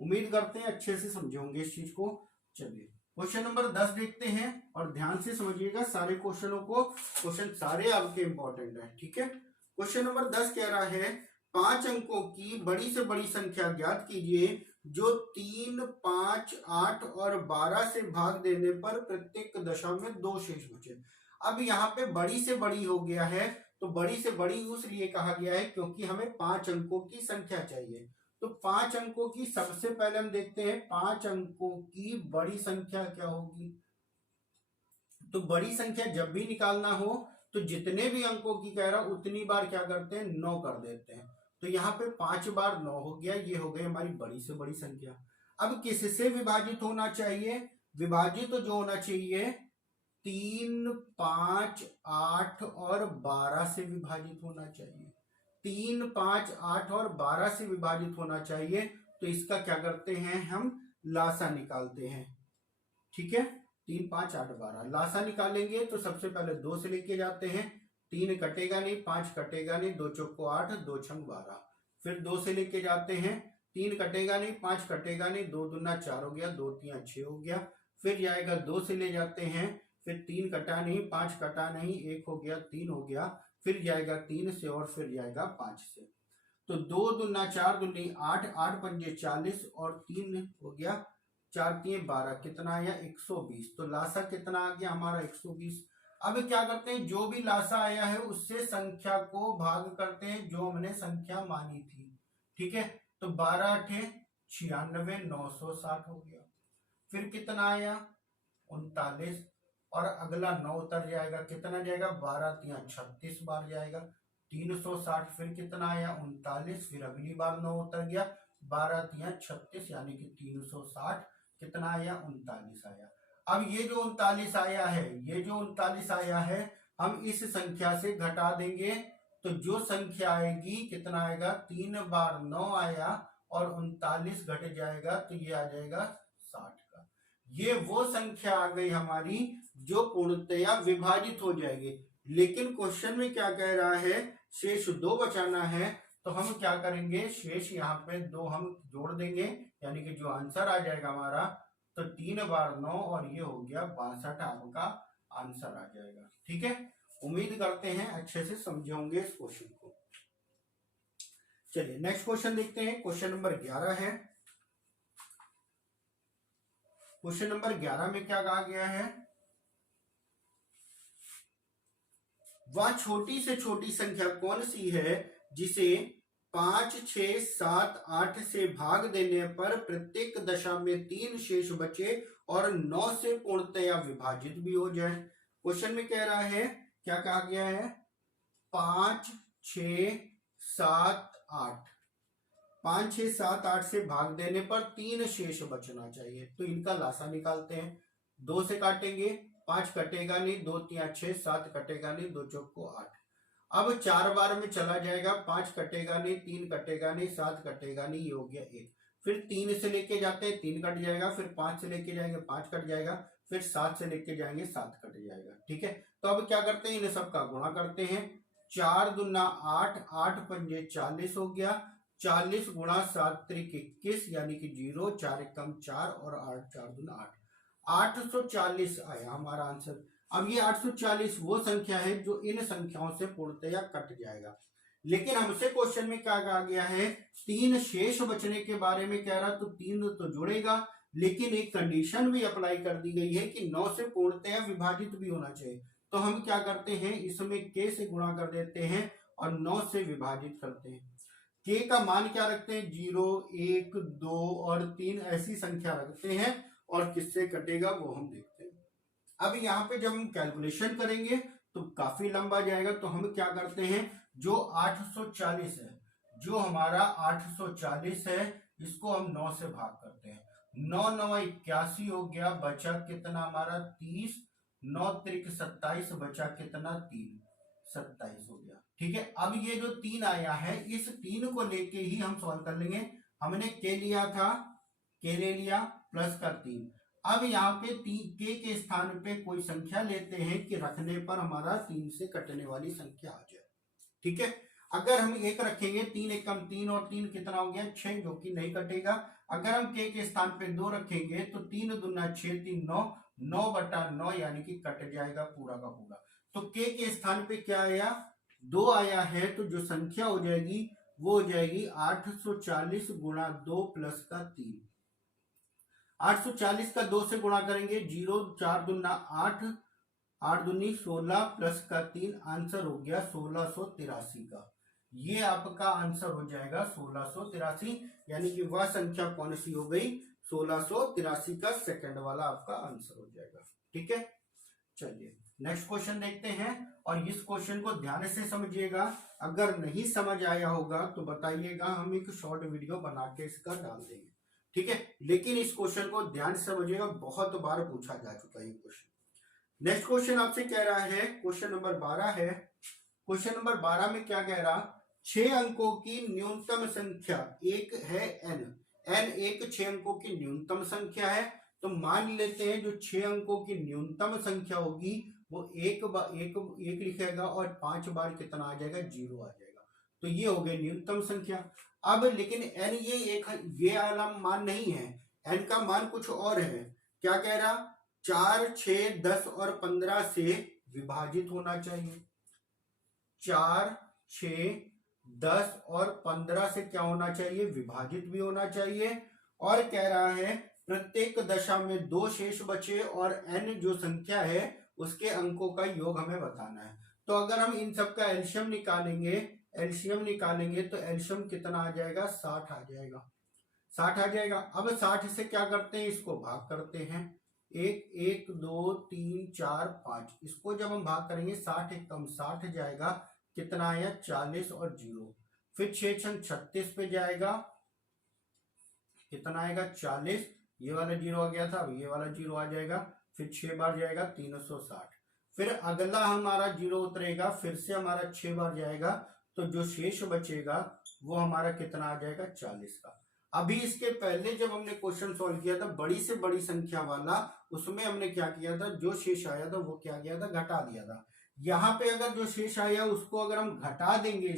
उम्मीद करते हैं अच्छे से समझे होंगे इस चीज को। चलिए क्वेश्चन नंबर 10 देखते हैं, और ध्यान से समझिएगा सारे क्वेश्चनों को, क्वेश्चन सारे आपके इंपॉर्टेंट है। ठीक है, क्वेश्चन नंबर 10 कह रहा है, 5 अंकों की बड़ी से बड़ी संख्या ज्ञात कीजिए जो 3, 5, 8 और 12 से भाग देने पर प्रत्येक दशा में 2 शेष बचे। अब यहाँ पे बड़ी से बड़ी हो गया है, तो बड़ी से बड़ी उसलिए कहा गया है क्योंकि हमें 5 अंकों की संख्या चाहिए। तो 5 अंकों की सबसे पहले हम देखते हैं, 5 अंकों की बड़ी संख्या क्या होगी। तो बड़ी संख्या जब भी निकालना हो तो जितने भी अंकों की कह रहा उतनी बार क्या करते हैं, 9 कर देते हैं। तो यहाँ पे 5 बार 9 हो गया, ये हो गई हमारी बड़ी से बड़ी संख्या। अब किससे विभाजित होना चाहिए, विभाजित तो जो होना चाहिए 3, 5, 8 और 12 से विभाजित होना चाहिए। 3, 5, 8 और 12 से विभाजित होना चाहिए। तो इसका क्या करते हैं, हम लासा निकालते हैं। ठीक है, 3, 5, 8, 12 लासा निकालेंगे, तो सबसे पहले 2 से लेके जाते हैं, 3 कटेगा नहीं, 5 कटेगा नहीं, 2 चौक 8, 2 छंग 12। फिर 2 से लेके जाते हैं, 3 कटेगा नहीं, 5 कटेगा नहीं, 2 दूना 4 हो गया, 2 3 6 हो गया। फिर जाएगा 2 से ले जाते हैं, फिर 3 कटा नहीं, 5 कटा नहीं, 1 हो गया, 3 हो गया। फिर जाएगा 3 से और फिर जाएगा 5 से। तो 2 दूना 4 दूनी 8, 8 पंजे 40 और 3 हो गया, 4 3 12, कितना आया 120। तो लासा कितना आ गया हमारा 120। अब क्या करते हैं, जो भी लासा आया है उससे संख्या को भाग करते हैं जो हमने संख्या मानी थी। ठीक है, तो 12 8 96, 960 हो गया। फिर कितना आया 39, और अगला 9 उतर जाएगा, कितना जाएगा 12 3 36 बार जाएगा 360। फिर कितना आया 39, फिर अगली बार 9 उतर गया, 12 3 36, यानी कि 360, कितना आया 39 आया। अब ये जो 39 आया है, ये जो 39 आया है, हम इस संख्या से घटा देंगे, तो जो संख्या आएगी कितना आएगा, 3 बार 9 आया और 39 घट जाएगा, तो ये आ जाएगा 60 का। ये वो संख्या आ गई हमारी जो पूर्णतया विभाजित हो जाएगी। लेकिन क्वेश्चन में क्या कह रहा है, शेष 2 बचाना है, तो हम क्या करेंगे, शेष यहाँ पे 2 हम जोड़ देंगे, यानी कि जो आंसर आ जाएगा हमारा, तो 3 बार 9 और ये हो गया 62 आपका आंसर आ जाएगा। ठीक है, उम्मीद करते हैं अच्छे से समझे होंगे इस क्वेश्चन को। चलिए नेक्स्ट क्वेश्चन देखते हैं। क्वेश्चन नंबर 11 है। क्वेश्चन नंबर 11 में क्या कहा गया है, वह छोटी से छोटी संख्या कौन सी है जिसे 5, 6, 7, 8 से भाग देने पर प्रत्येक दशा में 3 शेष बचे और 9 से पूर्णतया विभाजित भी हो जाए। क्वेश्चन में कह रहा है, क्या कहा गया है, 5, 6, 7, 8, 5, 6, 7, 8 से भाग देने पर 3 शेष बचना चाहिए। तो इनका लासा निकालते हैं। 2 से काटेंगे, 5 कटेगा नहीं, 2 3 6, 7 कटेगा नहीं, 2 चौक को 8। अब 4 बार में चला जाएगा, 5 कटेगा नहीं, 3 कटेगा नहीं, 7 कटेगा नहीं, ये हो गया 1। फिर 3 से लेके जाते हैं, 3 कट जाएगा, फिर 5 से लेके जाएंगे, 5 कट जाएगा, फिर 7 से लेके जाएंगे, 7 कट जाएगा। ठीक है, तो अब क्या करते हैं, इन सबका गुणा करते हैं। 4 दूना 8, 8 पंजे 40 हो गया, 40 गुणा 7 त्रिक 21, यानी कि 0, 4 एकम 4 और 8 4 दूना 8, 840 आया हमारा आंसर। अब ये 840 वो संख्या है जो इन संख्याओं से पूर्णतया कट जाएगा। लेकिन हमसे क्वेश्चन में क्या कहा गया है, 3 शेष बचने के बारे में कह रहा, तो 3 तो जुड़ेगा, लेकिन एक कंडीशन भी अप्लाई कर दी गई है कि 9 से पूर्णतया विभाजित भी होना चाहिए। तो हम क्या करते हैं, इसमें k से गुणा कर देते हैं और 9 से विभाजित करते हैं। k का मान क्या रखते हैं, 0, 1, 2 और 3 ऐसी संख्या रखते हैं, और किससे कटेगा वो हम देखते हैं। अब यहाँ पे जब हम कैलकुलेशन करेंगे तो काफी लंबा जाएगा, तो हम क्या करते हैं, जो 840 है, जो हमारा 840 है, इसको हम 9 से भाग करते हैं। 9 9 81 हो गया, बचा कितना हमारा 30, 9 त्रिक 27, बचा कितना 3, 27 हो गया। ठीक है, अब ये जो 3 आया है, इस 3 को लेके ही हम सॉल्व कर लेंगे। हमने के लिया था, के ले लिया, प्लस का 3। अब यहाँ पे के स्थान पे कोई संख्या लेते हैं कि रखने पर हमारा 3 से कटने वाली संख्या आ जाए। ठीक है, अगर हम 1 रखेंगे, 3 एकम 3 और 3 कितना हो गया 6, जो कि नहीं कटेगा। अगर हम के स्थान पे 2 रखेंगे तो 3 दूना 6, 3 9, 9 बटा 9, यानी कि कट जाएगा पूरा का पूरा। तो के स्थान पे क्या आया, 2 आया है, तो जो संख्या हो जाएगी वो हो जाएगी 840 गुणा 2 प्लस का 3। 840 का 2 से गुणा करेंगे, 0, 4 दूना 8, 8 दूनी 16 प्लस का 3, आंसर हो गया 1683 का। ये आपका आंसर हो जाएगा 1683, यानी कि वह संख्या कौन सी हो गई, 1683 का सेकंड वाला आपका आंसर हो जाएगा। ठीक है, चलिए नेक्स्ट क्वेश्चन देखते हैं, और इस क्वेश्चन को ध्यान से समझिएगा। अगर नहीं समझ आया होगा तो बताइएगा, हम एक शॉर्ट वीडियो बना के इसका डाल देंगे। ठीक है, लेकिन इस क्वेश्चन को ध्यान से समझिएगा, बहुत बार पूछा जा चुका है ये क्वेश्चन। नेक्स्ट क्वेश्चन आपसे कह रहा है, क्वेश्चन नंबर 12 है। क्वेश्चन नंबर 12 में क्या कह रहा, 6 अंकों की न्यूनतम संख्या एक है n एक 6 अंकों की न्यूनतम संख्या है। तो मान लेते हैं जो 6 अंकों की न्यूनतम संख्या होगी वो एक लिखेगा, और 5 बार कितना आ जाएगा, 0 आ जाएगा। तो ये हो गई न्यूनतम संख्या। अब लेकिन n ये वाला मान नहीं है, n का मान कुछ और है। क्या कह रहा, 4, 6, 10 और 15 से विभाजित होना चाहिए। 4, 6, 10 और 15 से क्या होना चाहिए, विभाजित भी होना चाहिए। और कह रहा है प्रत्येक दशा में 2 शेष बचे, और n जो संख्या है उसके अंकों का योग हमें बताना है। तो अगर हम इन सब का एलसीएम निकालेंगे तो एलसीएम कितना आ जाएगा, 60 आ जाएगा। 60 आ जाएगा। अब 60 से क्या करते हैं, इसको भाग करते हैं। 1, 1, 2, 3, 4, 5, इसको जब हम भाग करेंगे 60 एकम 60 जाएगा, कितना आया 40 और 0। फिर 6 छंग 36 पे जाएगा, कितना आएगा 40, ये वाला 0 आ गया था, अब ये वाला 0 आ जाएगा। फिर 6 बार जाएगा 360। फिर अगला हमारा 0 उतरेगा, फिर से हमारा 6 बार जाएगा, तो जो शेष बचेगा वो हमारा कितना आ जाएगा 40 का। अभी इसके पहले जब हमने क्वेश्चन सॉल्व किया था बड़ी से बड़ी संख्या वाला, उसमें हमने क्या किया था, जो शेष आया था वो क्या किया था, घटा दिया था। यहाँ पे अगर जो शेष आया उसको अगर हम घटा देंगे,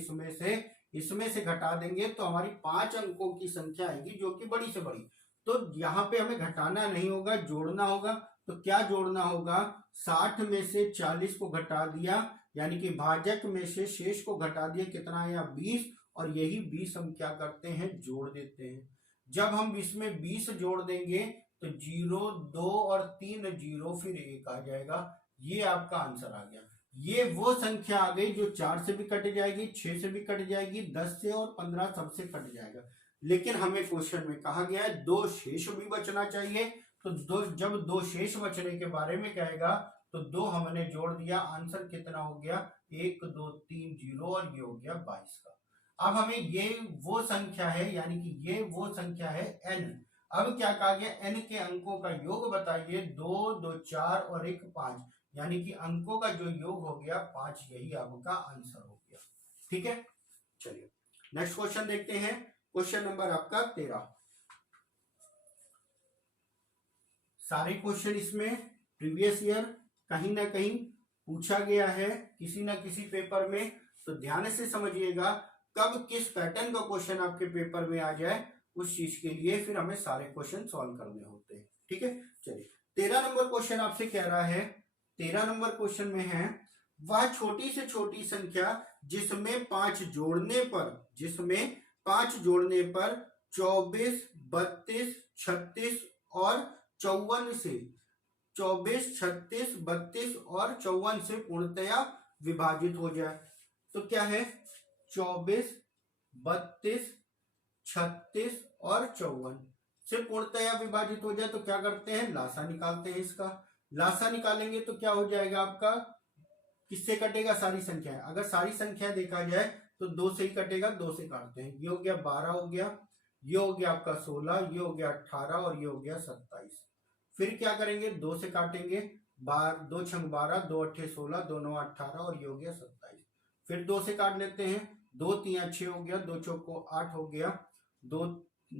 इसमें से घटा देंगे तो हमारी 5 अंकों की संख्या आएगी जो कि बड़ी से बड़ी। तो यहाँ पे हमें घटाना नहीं होगा, जोड़ना होगा। तो क्या जोड़ना होगा, 60 में से 40 को घटा दिया, यानी कि भाजक में से शेष को घटा दिया, कितना आया 20, और यही 20 हम क्या करते हैं, जोड़ देते हैं। जब हम इसमें 20 जोड़ देंगे तो 0, 2 और 3 0, फिर 1 आ जाएगा। ये आपका आंसर आ गया। ये वो संख्या आ गई जो 4 से भी कट जाएगी, 6 से भी कट जाएगी, 10 से और 15 सबसे कट जाएगा। लेकिन हमें क्वेश्चन में कहा गया है 2 शेष भी बचना चाहिए। तो जब 2 शेष बचने के बारे में कहेगा तो 2 हमने जोड़ दिया, आंसर कितना हो गया, 1 2 3 0, और ये हो गया 22 का। अब हमें ये वो संख्या है, यानी कि ये वो संख्या है n। अब क्या कहा गया, n के अंकों का योग बताइए, 2 2 4 और 1 5, यानी कि अंकों का जो योग हो गया 5, यही आपका आंसर हो गया। ठीक है, चलिए नेक्स्ट क्वेश्चन देखते हैं। क्वेश्चन नंबर आपका 13। सारे क्वेश्चन इसमें प्रीवियस ईयर कहीं ना कहीं पूछा गया है किसी ना किसी पेपर में, तो ध्यान से समझिएगा कब किस पैटर्न का क्वेश्चन आपके पेपर में आ जाए, उस चीज के लिए फिर हमें सारे क्वेश्चन सॉल्व करने होते हैं। ठीक है, चलिए 13 नंबर क्वेश्चन आपसे कह रहा है, 13 नंबर क्वेश्चन में है, वह छोटी से छोटी संख्या जिसमें 5 जोड़ने पर 24, 32, 36 और 54 से 24, 36, 32 और 54 से पूर्णतया विभाजित हो जाए। तो क्या है, 24, 32, 36 और 54 से पूर्णतया विभाजित हो जाए तो क्या करते हैं, लासा निकालते हैं। इसका लासा निकालेंगे तो क्या हो जाएगा आपका, किससे कटेगा, सारी संख्या। अगर सारी संख्या देखा जाए तो 2 से ही कटेगा, 2 से काटते हैं। ये हो गया 12 हो गया, ये हो गया आपका 16, ये हो गया 18 और ये हो गया 27। फिर क्या करेंगे, 2 से काटेंगे, 2 छंग 12, 2 अट्ठे 16, 2 9 18 और ये हो गया 27। फिर 2 से काट लेते हैं, 2 3 6 हो गया, 2 चौको 8 हो गया, 2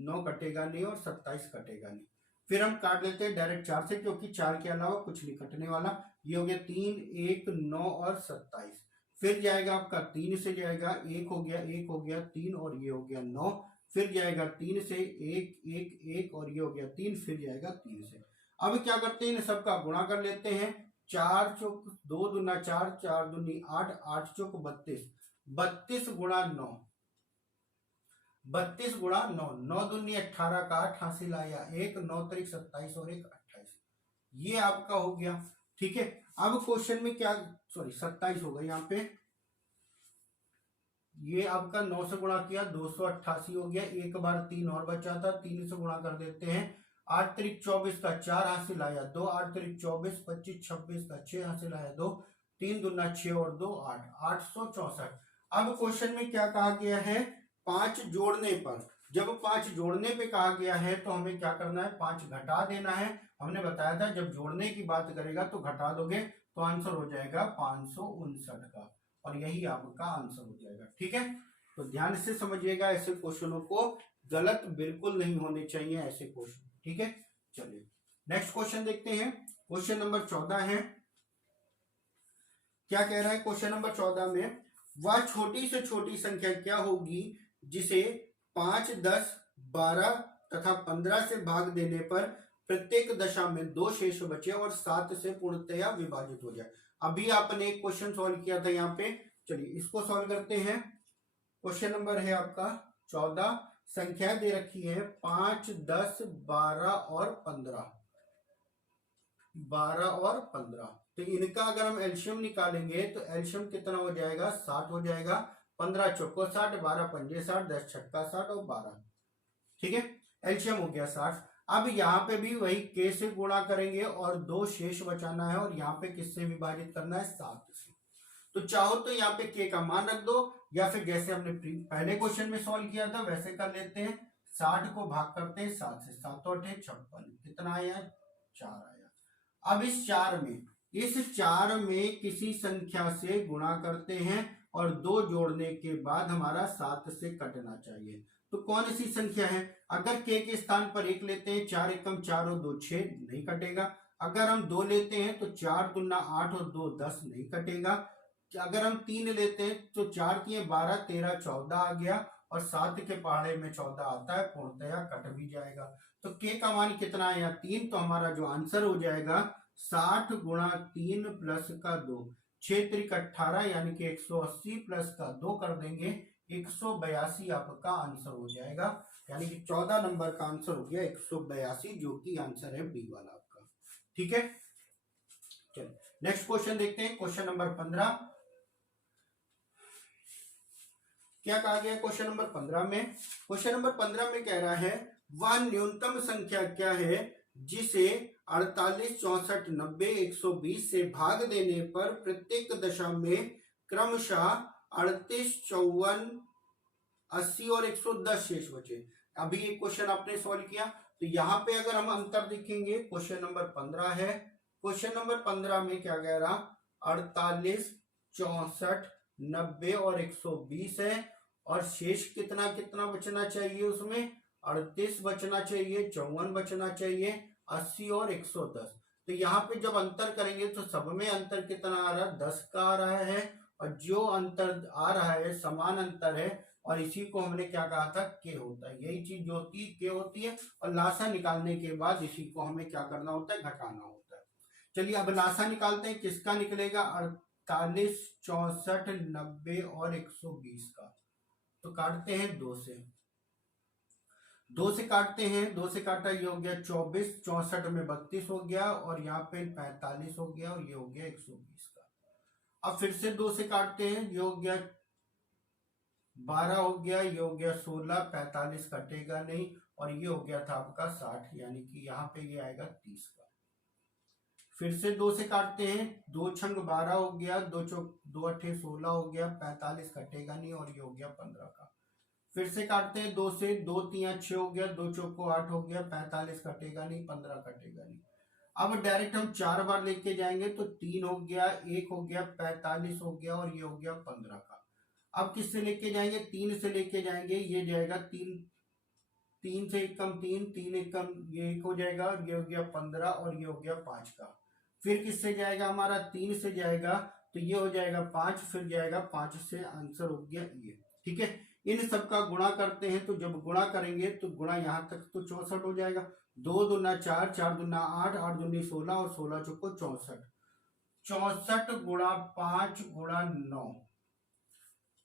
9 कटेगा नहीं और 27 कटेगा नहीं। फिर हम काट लेते हैं डायरेक्ट 4 से, क्योंकि 4 के अलावा कुछ नहीं कटने वाला। ये हो गया 3 1 9 और 27। फिर जाएगा आपका 3 से जाएगा, 1 हो गया 1 हो गया 3 और ये हो गया 9। फिर जाएगा 3 से 1 1 1 और ये हो गया 3, फिर जाएगा 3 से। अब क्या करते हैं, इन सबका गुणा कर लेते हैं। 4 चौक 2 दूना 4, 4 दूनी 8, 8 चौक 32, 32 गुणा 9, 32 गुणा 9, 9 दूनी 18 का 8 हासिल आया 1, 9 तरीक 27 और 1 28। ये आपका हो गया। ठीक है, अब क्वेश्चन में क्या, सॉरी 27 होगा यहाँ पे। ये आपका 9 से गुणा किया 288 हो गया, एक बार 3 और बचा था, 3 से गुणा कर देते हैं। 8 तरीक 24 का 4 हासिल आया 2, 8 तरीक 24, 25 26 का 6 हासिल आया 2, 3 दूना 6 और 2 8, 864। अब क्वेश्चन में क्या कहा गया है, 5 जोड़ने पर, जब 5 जोड़ने पे कहा गया है तो हमें क्या करना है, 5 घटा देना है। हमने बताया था जब जोड़ने की बात करेगा तो घटा दोगे तो आंसर हो जाएगा 559 का, और यही आपका आंसर हो जाएगा। ठीक है, तो ध्यान से समझिएगा, ऐसे क्वेश्चनों को गलत बिल्कुल नहीं होने चाहिए ऐसे क्वेश्चन। ठीक है, चलिए नेक्स्ट क्वेश्चन देखते हैं। क्वेश्चन नंबर 14 है, क्या कह रहा है क्वेश्चन नंबर 14 में, वह छोटी से छोटी संख्या क्या होगी जिसे 5 10 12 तथा 15 से भाग देने पर प्रत्येक दशा में 2 शेष बचे और 7 से पूर्णतया विभाजित हो जाए। अभी आपने एक क्वेश्चन सॉल्व किया था यहाँ पे, चलिए इसको सॉल्व करते हैं। क्वेश्चन नंबर है आपका 14, संख्या दे रखी है 5 10 12 और 15, 12 और 15। तो इनका अगर हम एलसीएम निकालेंगे तो एलसीएम कितना हो जाएगा, 60 हो जाएगा। 15 चौको 60, 12 पंजे 60, 10 छक्का 60 और 12। ठीक है, एलसीएम हो गया 60। अब यहाँ पे भी वही के से गुणा करेंगे और 2 शेष बचाना है, और यहाँ पे किससे विभाजित करना है, 7 से। तो चाहो तो यहाँ पे के का मान रख दो, या फिर जैसे हमने पहले क्वेश्चन में सॉल्व किया था वैसे कर लेते हैं। 60 को भाग करते हैं 7 से, 7 और 8 56, कितना आया, 4 आया। अब इस 4 में किसी संख्या से गुणा करते हैं और 2 जोड़ने के बाद हमारा 7 से कटना चाहिए। तो कौन सी संख्या है? अगर k के स्थान पर 1 लेते हैं, 4 एकम 4 और 2 6 नहीं कटेगा। अगर हम 2 लेते हैं तो 4 दूना 8 और 2 10 नहीं कटेगा। अगर हम 3 लेते हैं तो 4 3 12 13 14 आ गया और 7 के पहाड़े में 14 आता है, पूर्णतया कट भी जाएगा। तो k का मान कितना है? 3। तो हमारा जो आंसर हो जाएगा 60 गुणा 3 प्लस का 2, 6 त्रिक 18 यानी कि 180 प्लस का 2 कर देंगे, 182 आपका आंसर हो जाएगा। यानी कि 14 नंबर का आंसर हो गया 182, जो कि आंसर है बी वाला आपका। ठीक है, चलिए नेक्स्ट क्वेश्चन देखते हैं। क्वेश्चन नंबर 15 क्या कहा गया? क्वेश्चन नंबर 15 में, क्वेश्चन नंबर 15 में कह रहा है वह न्यूनतम संख्या क्या है जिसे 48 64 90 120 से भाग देने पर प्रत्येक दशा में क्रमशः 38 54 80 और 110 शेष बचे। अभी एक क्वेश्चन आपने सॉल्व किया, तो यहाँ पे अगर हम अंतर देखेंगे, क्वेश्चन नंबर 15 है। क्वेश्चन नंबर 15 में क्या कह रहा? 48 64 90 और 120 है, और शेष कितना कितना बचना चाहिए? उसमें 38 बचना चाहिए, 54 बचना चाहिए, 80 और 110। तो यहाँ पे जब अंतर करेंगे तो सब में अंतर कितना आ रहा है? 10 का आ रहा है, और जो अंतर आ रहा है समान अंतर है, और इसी को हमने क्या कहा था? के होता है। यही चीज जो होती है के होती है, और लासा निकालने के बाद इसी को हमें क्या करना होता है? घटाना होता है। चलिए अब लासा निकालते हैं, किसका निकलेगा? 48 64 90 और 120 का। तो काटते हैं 2 से, 2 से काटते हैं, 2 से काटा, ये हो गया 24, 64 में 32 हो गया, और यहाँ पे 45 हो गया, और ये हो गया 120 का। अब फिर से 2 से काटते हैं, ये हो गया 12 हो गया, ये हो गया 16, 45 कटेगा नहीं, और ये हो गया था आपका 60, यानी कि यहाँ पे ये आएगा 30 का। फिर से 2 से काटते हैं, 2 छंग 12 हो गया, 2 चौक 2 अठे 16 हो गया, 45 कटेगा नहीं, और ये हो गया 15 का। फिर से काटते हैं 2 से, 2 3 6 हो गया, 2 चौक को 8 हो गया, 45 कटेगा नहीं, 15 कटेगा नहीं। अब डायरेक्ट हम 4 बार लेके जाएंगे, तो 3 हो गया, 1 हो गया, 45 हो गया, और ये हो गया 15 का। अब किससे लेके जाएंगे? 3 से लेके जाएंगे, ये जाएगा 3, 3 से 1 कम 3, 3 1 कम ये 1 हो जाएगा, और ये हो गया 15, और ये हो गया 5 का। फिर किससे जाएगा? हमारा 3 से जाएगा, तो ये हो जाएगा 5, फिर जाएगा 5 से, आंसर हो गया ये। ठीक है, इन सब का गुणा करते हैं, तो जब गुणा करेंगे तो गुणा यहाँ तक तो 64 हो जाएगा। 2 दूना 4, 4 दूना 8, 8 दूनी 16, और 16 चौको 64। 64 गुणा 5 गुणा 9,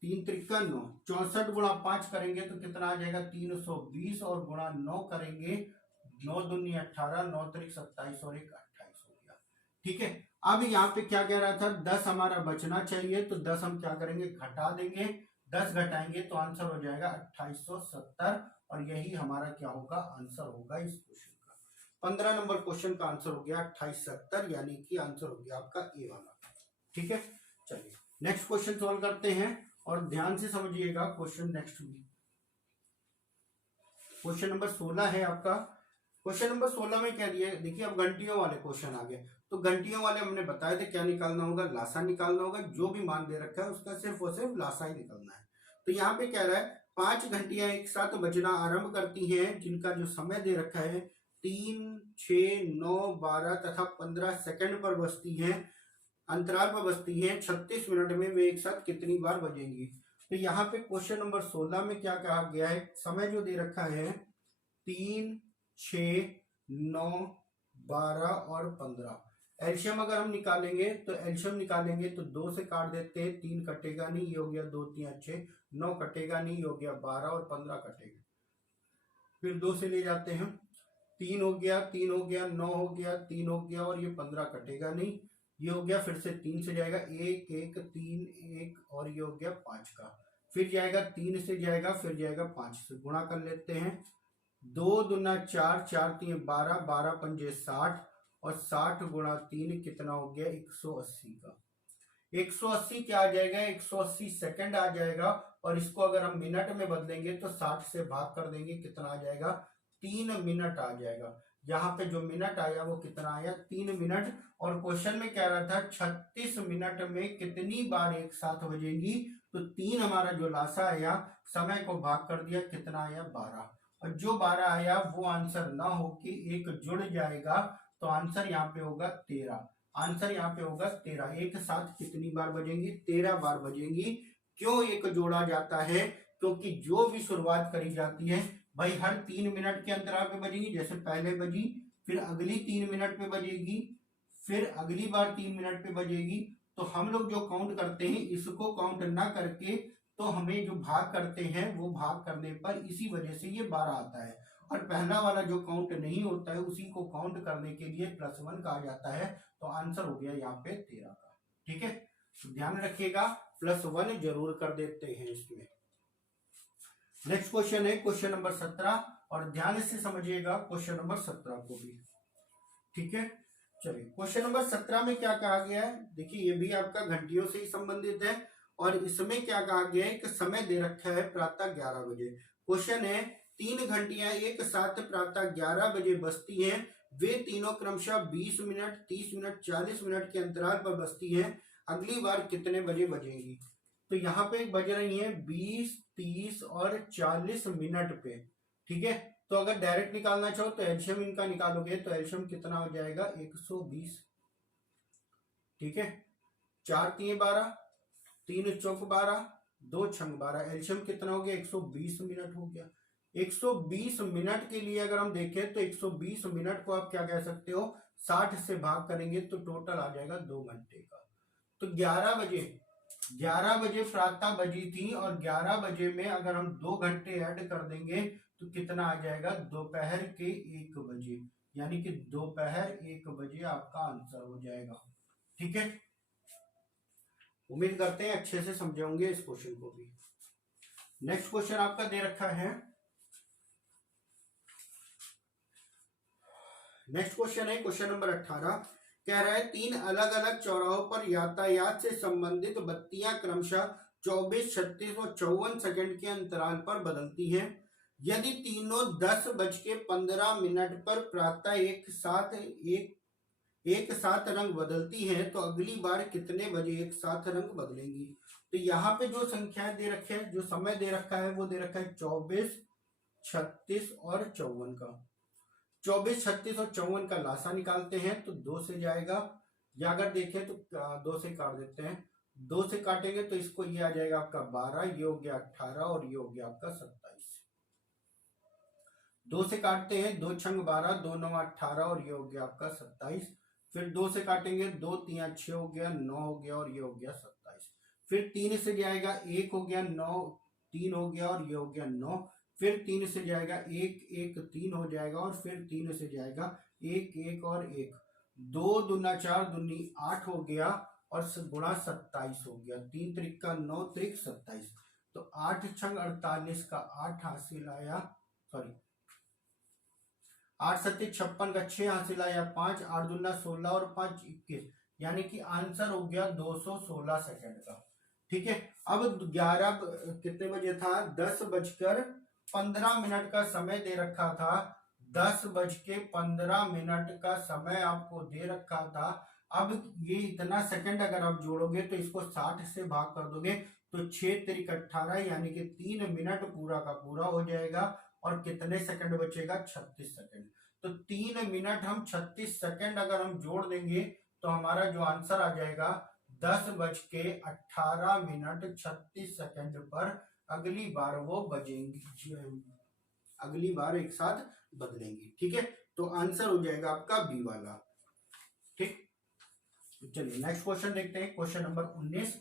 3 त्रिका 9, 64 गुणा 5 करेंगे तो कितना आ जाएगा? 320, और गुणा 9 करेंगे, 9 दूनी 18, 9 त्रिक 27, और 1 28 हो गया। ठीक है, अब यहाँ पे क्या कह रहा था? 10 हमारा बचना चाहिए, तो 10 हम क्या करेंगे? घटा देंगे। 10 घटाएंगे तो आंसर हो जाएगा 2870, और यही हमारा क्या होगा? आंसर होगा इस क्वेश्चन का। 15 नंबर क्वेश्चन का आंसर हो गया 2870, यानी कि आंसर हो गया आपका ए वाला। ठीक है, चलिए नेक्स्ट क्वेश्चन सॉल्व करते हैं, और ध्यान से समझिएगा क्वेश्चन नेक्स्ट भी। क्वेश्चन नंबर 16 है आपका। क्वेश्चन नंबर 16 में क्या दिया? देखिए अब घंटियों वाले क्वेश्चन आ गए। तो घंटियों वाले हमने बताया थे क्या निकालना होगा? लासा निकालना होगा। जो भी मान दे रखा है उसका सिर्फ और सिर्फ लासा ही निकालना है। तो यहाँ पे कह रहा है 5 घंटियां एक साथ बजना आरंभ करती हैं, जिनका जो समय दे रखा है 3 6 9 12 तथा 15 सेकंड पर बजती हैं, अंतराल पर बजती हैं। 36 मिनट में वे एक साथ कितनी बार बजेंगी? तो यहाँ पे क्वेश्चन नंबर 16 में क्या कहा गया है? समय जो दे रखा है 3 6 9 12 और 15। एल्शियम अगर हम निकालेंगे तो एल्शियम निकालेंगे तो 2 से काट देते हैं, 3 कटेगा नहीं, ये हो गया 2 3 6, 9 कटेगा नहीं, ये हो गया 12, और 15 कटेगा। फिर 2 से ले जाते हैं, 3 हो गया, 3 हो गया, 9 हो गया, 3 हो गया, और ये 15 कटेगा नहीं, ये हो गया। फिर से 3 से जाएगा, 1 1 3 1, और ये हो गया 5 का। फिर जाएगा 3 से जाएगा, फिर जाएगा 5 से। गुणा कर लेते हैं, 2 दूना 4, 4 3 12, 12 पंजे 60, और 60 गुणा 3 कितना हो गया? 180 का। 180 क्या आ जाएगा? 180 सेकंड आ जाएगा, और इसको अगर हम मिनट में बदलेंगे तो 60 से भाग कर देंगे, कितना आ जाएगा? 3 मिनट आ जाएगा। यहाँ पे जो मिनट आया वो कितना आया? 3 मिनट। और क्वेश्चन में कह रहा था 36 मिनट में कितनी बार एक साथ बजेंगी? तो 3 हमारा जो लासा आया, समय को भाग कर दिया, कितना आया 12, और जो 12 आया वो आंसर ना हो कि एक जुड़ जाएगा, तो आंसर यहाँ पे होगा 13। आंसर यहाँ पे होगा 13। एक साथ कितनी बार बजेंगी? 13 बार बजेंगी। क्यों एक जोड़ा जाता है? क्योंकि जो भी शुरुआत करी जाती है भाई हर 3 मिनट के अंतराल पे बजेगी। जैसे पहले बजी, फिर अगली 3 मिनट पे बजेगी, फिर अगली बार 3 मिनट पे बजेगी। तो हम लोग जो काउंट करते हैं इसको काउंट ना करके, तो हमें जो भाग करते हैं वो भाग करने पर इसी वजह से ये 12 आता है। और पहला वाला जो काउंट नहीं होता है उसी को काउंट करने के लिए +1 कहा जाता है। तो आंसर हो गया यहाँ पे 13 का। ठीक है, तो ध्यान रखिएगा, +1 जरूर कर देते हैं इसमें। नेक्स्ट क्वेश्चन है क्वेश्चन नंबर 17, और ध्यान से समझिएगा क्वेश्चन नंबर 17 को भी। ठीक है, चलिए क्वेश्चन नंबर 17 में क्या कहा गया है, देखिए ये भी आपका घंटियों से ही संबंधित है। और इसमें क्या कहा गया है कि समय दे रखा है प्रातः 11 बजे। क्वेश्चन है 3 घंटियां एक साथ प्रातः 11 बजे बजती हैं, वे तीनों क्रमशः 20 मिनट, 30 मिनट, 40 मिनट के अंतराल पर बजती हैं, अगली बार कितने बजे बजेंगी? तो यहाँ पे बज रही है 20, 30 और 40 मिनट पे। ठीक है, तो अगर डायरेक्ट निकालना चाहो तो एलसीएम इनका निकालोगे तो एलसीएम कितना हो जाएगा 120। ठीक है, 4 3 12, 3 चौक 12, 2 छंग 12, एलसीएम कितना हो गया 120 मिनट हो गया। 120 मिनट के लिए अगर हम देखें तो 120 मिनट को आप क्या कह सकते हो, 60 से भाग करेंगे तो टोटल आ जाएगा 2 घंटे का। तो 11 बजे प्रातः बजी थी, और 11 बजे में अगर हम 2 घंटे ऐड कर देंगे तो कितना आ जाएगा, दोपहर के 1 बजे, यानी कि दोपहर 1 बजे आपका आंसर हो जाएगा। ठीक है, उम्मीद करते हैं अच्छे से समझे होंगे इस क्वेश्चन को भी। नेक्स्ट क्वेश्चन आपका दे रखा है, नेक्स्ट क्वेश्चन है क्वेश्चन नंबर 18, कह रहा है 3 अलग अलग चौराहों पर यातायात से संबंधित बत्तियां क्रमशः 24, 36 और 54 सेकंड के अंतराल पर बदलती हैं। यदि तीनों 10:15 पर प्रातः एक साथ रंग बदलती हैं, तो अगली बार कितने बजे एक साथ रंग बदलेंगी? तो यहाँ पे जो संख्याएं दे रखे हैं, जो समय दे रखा है वो दे रखा है 24, 36 और 54 का। 24, 36 और 54 का लासा निकालते हैं तो 2 से जाएगा, या अगर देखें तो 2 से काट देते हैं, 2 से काटेंगे तो इसको ये आ जाएगा आपका 12, ये हो गया 18 और ये हो गया आपका 27। 2 से काटते हैं, 2 छंग 12, 2 9 18 और ये हो गया आपका 27। फिर 2 से काटेंगे, 2 3 6 हो गया, 9 हो गया और ये हो गया 27। फिर 3 से जाएगा, 1 हो गया, 9 3 हो गया और ये हो गया 9। फिर 3 से जाएगा 1 1 3 हो जाएगा, और फिर 3 से जाएगा 1 1 और 1, 2 दूना 4 दूनी 8 हो गया, और गुणा 27 हो गया, 3 त्रिका 9 त्रिक 27। तो 8 छंग 48 का 8 हासिल आया, सॉरी 8 7 56 का 6 हासिल आया 5, 8 दूना 16 और 5 21, यानी कि आंसर हो गया 216 सेकंड का। ठीक है, अब 11 कितने बजे था, 10:15 का समय दे रखा था, 10:15 का समय आपको दे रखा था। अब ये इतना सेकंड अगर आप जोड़ोगे तो इसको 60 से भाग कर दोगे तो 6 त्रिक 18, यानी कि 3 मिनट पूरा का पूरा हो जाएगा, और कितने सेकंड बचेगा 36 सेकंड। तो 3 मिनट हम 36 सेकंड अगर हम जोड़ देंगे तो हमारा जो आंसर आ जाएगा 10:18 36 सेकंड पर अगली बार वो बजेंगी, अगली बार एक साथ बदलेंगी। ठीक है, तो आंसर हो जाएगा आपका बी वाला। ठीक, चलिए नेक्स्ट क्वेश्चन देखते हैं क्वेश्चन नंबर 19।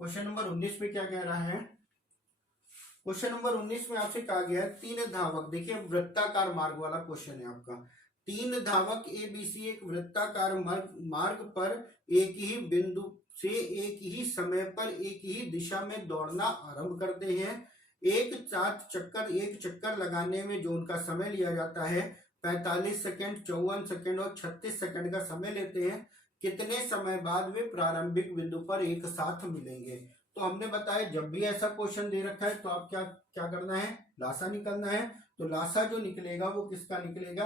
क्वेश्चन नंबर 19 में क्या कह रहा है, क्वेश्चन नंबर 19 में आपसे कहा गया है 3 धावक, देखिए वृत्ताकार मार्ग वाला क्वेश्चन है आपका। 3 धावक ABC एक वृत्ताकार मार्ग पर एक ही बिंदु से एक ही समय पर एक ही दिशा में दौड़ना आरंभ करते हैं। एक चक्कर लगाने में जो उनका समय लिया जाता है 45 सेकंड, 54 सेकंड और 36 सेकंड का समय लेते हैं। कितने समय बाद वे प्रारंभिक बिंदु पर एक साथ मिलेंगे? तो हमने बताया जब भी ऐसा क्वेश्चन दे रखा है तो आप क्या करना है, लासा निकलना है। तो लासा जो निकलेगा वो किसका निकलेगा,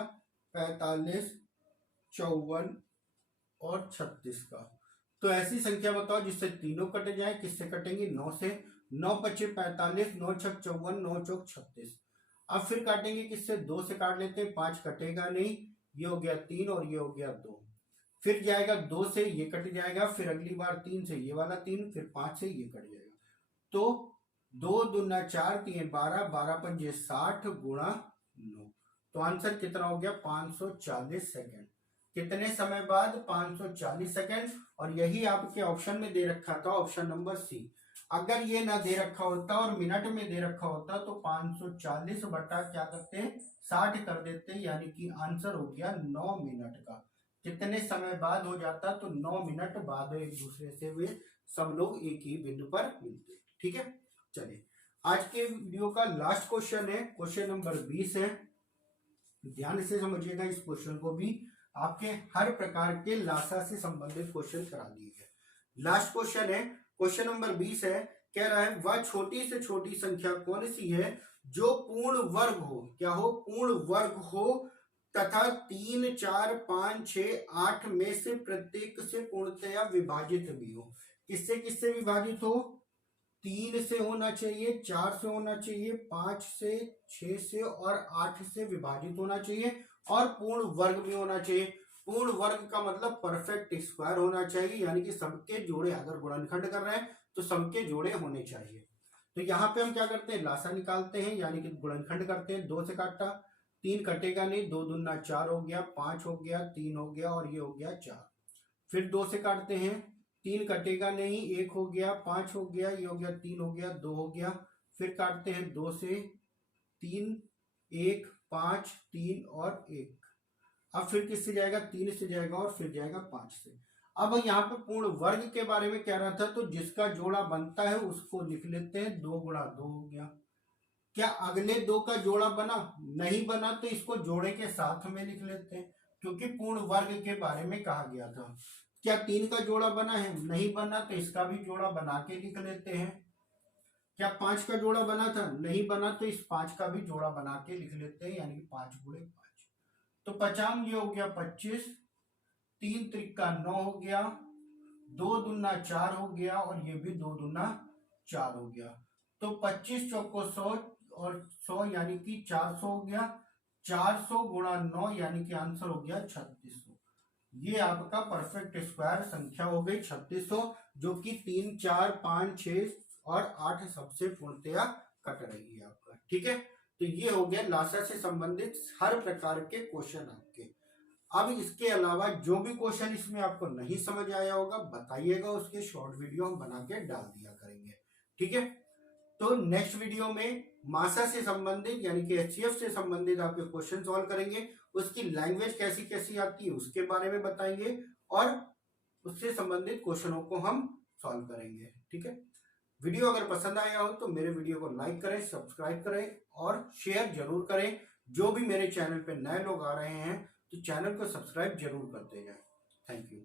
45, 54 और 36 का। तो ऐसी संख्या बताओ जिससे तीनों कट जाए। किससे कटेंगी? 9 से। 9 पचे 45, 9 छक 54, 9 चौक 36। अब फिर काटेंगे किससे? 2 से काट लेते हैं, 5 कटेगा नहीं, ये हो गया 3 और ये हो गया 2। फिर जाएगा 2 से, ये कट जाएगा, फिर अगली बार 3 से ये वाला 3, फिर 5 से ये कट जाएगा। तो 2 दूना 4, 3 12, 12 पंजे 60 गुणा 9। तो आंसर कितना हो गया? 540 सेकेंड। कितने समय बाद? 540 सेकेंड। और यही आपके ऑप्शन में दे रखा था, ऑप्शन नंबर सी। अगर ये ना दे रखा होता और मिनट में दे रखा होता तो 540 बटा क्या करते हैं? 60 कर देते, यानी कि आंसर हो गया 9 मिनट का। कितने समय बाद हो जाता? तो 9 मिनट बाद एक दूसरे से वे सब लोग एक ही बिंदु पर मिलते। ठीक है, चलिए आज के वीडियो का लास्ट क्वेश्चन है, क्वेश्चन नंबर 20 है। ध्यान से समझिएगा, इस क्वेश्चन को भी आपके हर प्रकार के लासा से संबंधित क्वेश्चन करा दिए गए। लास्ट क्वेश्चन है, क्वेश्चन नंबर 20 है। कह रहा है वह छोटी से छोटी संख्या कौन सी है जो पूर्ण वर्ग हो? क्या हो? पूर्ण वर्ग हो तथा 3, 4, 5, 6, 8 में से प्रत्येक से पूर्णतया विभाजित भी हो। किससे किससे विभाजित हो? 3 से होना चाहिए, 4 से होना चाहिए, 5 से, 6 से और 8 से विभाजित होना चाहिए, और पूर्ण वर्ग भी होना चाहिए। पूर्ण वर्ग का मतलब परफेक्ट स्क्वायर होना चाहिए, यानी कि सबके जोड़े, अगर गुणनखंड कर रहे हैं तो सबके जोड़े होने चाहिए। तो यहाँ पे हम क्या करते हैं? लासा निकालते हैं, यानी कि गुणनखंड करते हैं। 2 से काटा, 3 कटेगा नहीं, 2 दूना 4 हो गया, 5 हो गया, 3 हो गया और ये हो गया 4। फिर 2 से काटते हैं, 3 कटेगा नहीं, 1 हो गया, 5 हो गया, ये हो गया, 3 हो गया, 2 हो गया। फिर काटते हैं 2 से, 3, 1, 5, 3 और 1। अब फिर किससे जाएगा? 3 से जाएगा और फिर जाएगा 5 से। अब यहाँ पे पूर्ण वर्ग के बारे में कह रहा था, तो जिसका जोड़ा बनता है उसको लिख लेते हैं। 2 गुणा 2 हो गया। क्या अगले 2 का जोड़ा बना? नहीं बना, तो इसको जोड़े के साथ में लिख लेते हैं, क्योंकि पूर्ण वर्ग के बारे में कहा गया था। क्या 3 का जोड़ा बना है? नहीं बना, तो इसका भी जोड़ा बना के लिख लेते हैं। क्या 5 का जोड़ा बना था? नहीं बना, तो इस 5 का भी जोड़ा बना के लिख लेते हैं, यानी 5 गुणे 5। तो 50 ये हो गया 25, 3 त्रिका 9 हो गया, 2 दूना 4 हो गया और ये भी 2 दूना 4 हो गया। तो 25 चौको 100 और 100 यानी कि 400 हो गया। 400 गुणा 9 यानी कि आंसर हो गया 3600। ये आपका परफेक्ट स्क्वायर संख्या हो गई 3600, जो कि 3, 4, 5, 6 और 8 सबसे पूर्णतया कट रही है आपका। ठीक है, तो ये हो गया लासा से संबंधित हर प्रकार के क्वेश्चन आपके। अब इसके अलावा जो भी क्वेश्चन इसमें आपको नहीं समझ आया होगा बताइएगा, उसके शॉर्ट वीडियो हम बना के डाल दिया करेंगे। ठीक है, तो नेक्स्ट वीडियो में मासा से संबंधित यानी कि एचसीएफ से संबंधित आपके क्वेश्चन सॉल्व करेंगे। उसकी लैंग्वेज कैसी कैसी आती है उसके बारे में बताएंगे और उससे संबंधित क्वेश्चनों को हम सॉल्व करेंगे। ठीक है, वीडियो अगर पसंद आया हो तो मेरे वीडियो को लाइक करें, सब्सक्राइब करें और शेयर जरूर करें। जो भी मेरे चैनल पे नए लोग आ रहे हैं तो चैनल को सब्सक्राइब जरूर करते जाएं। Thank you.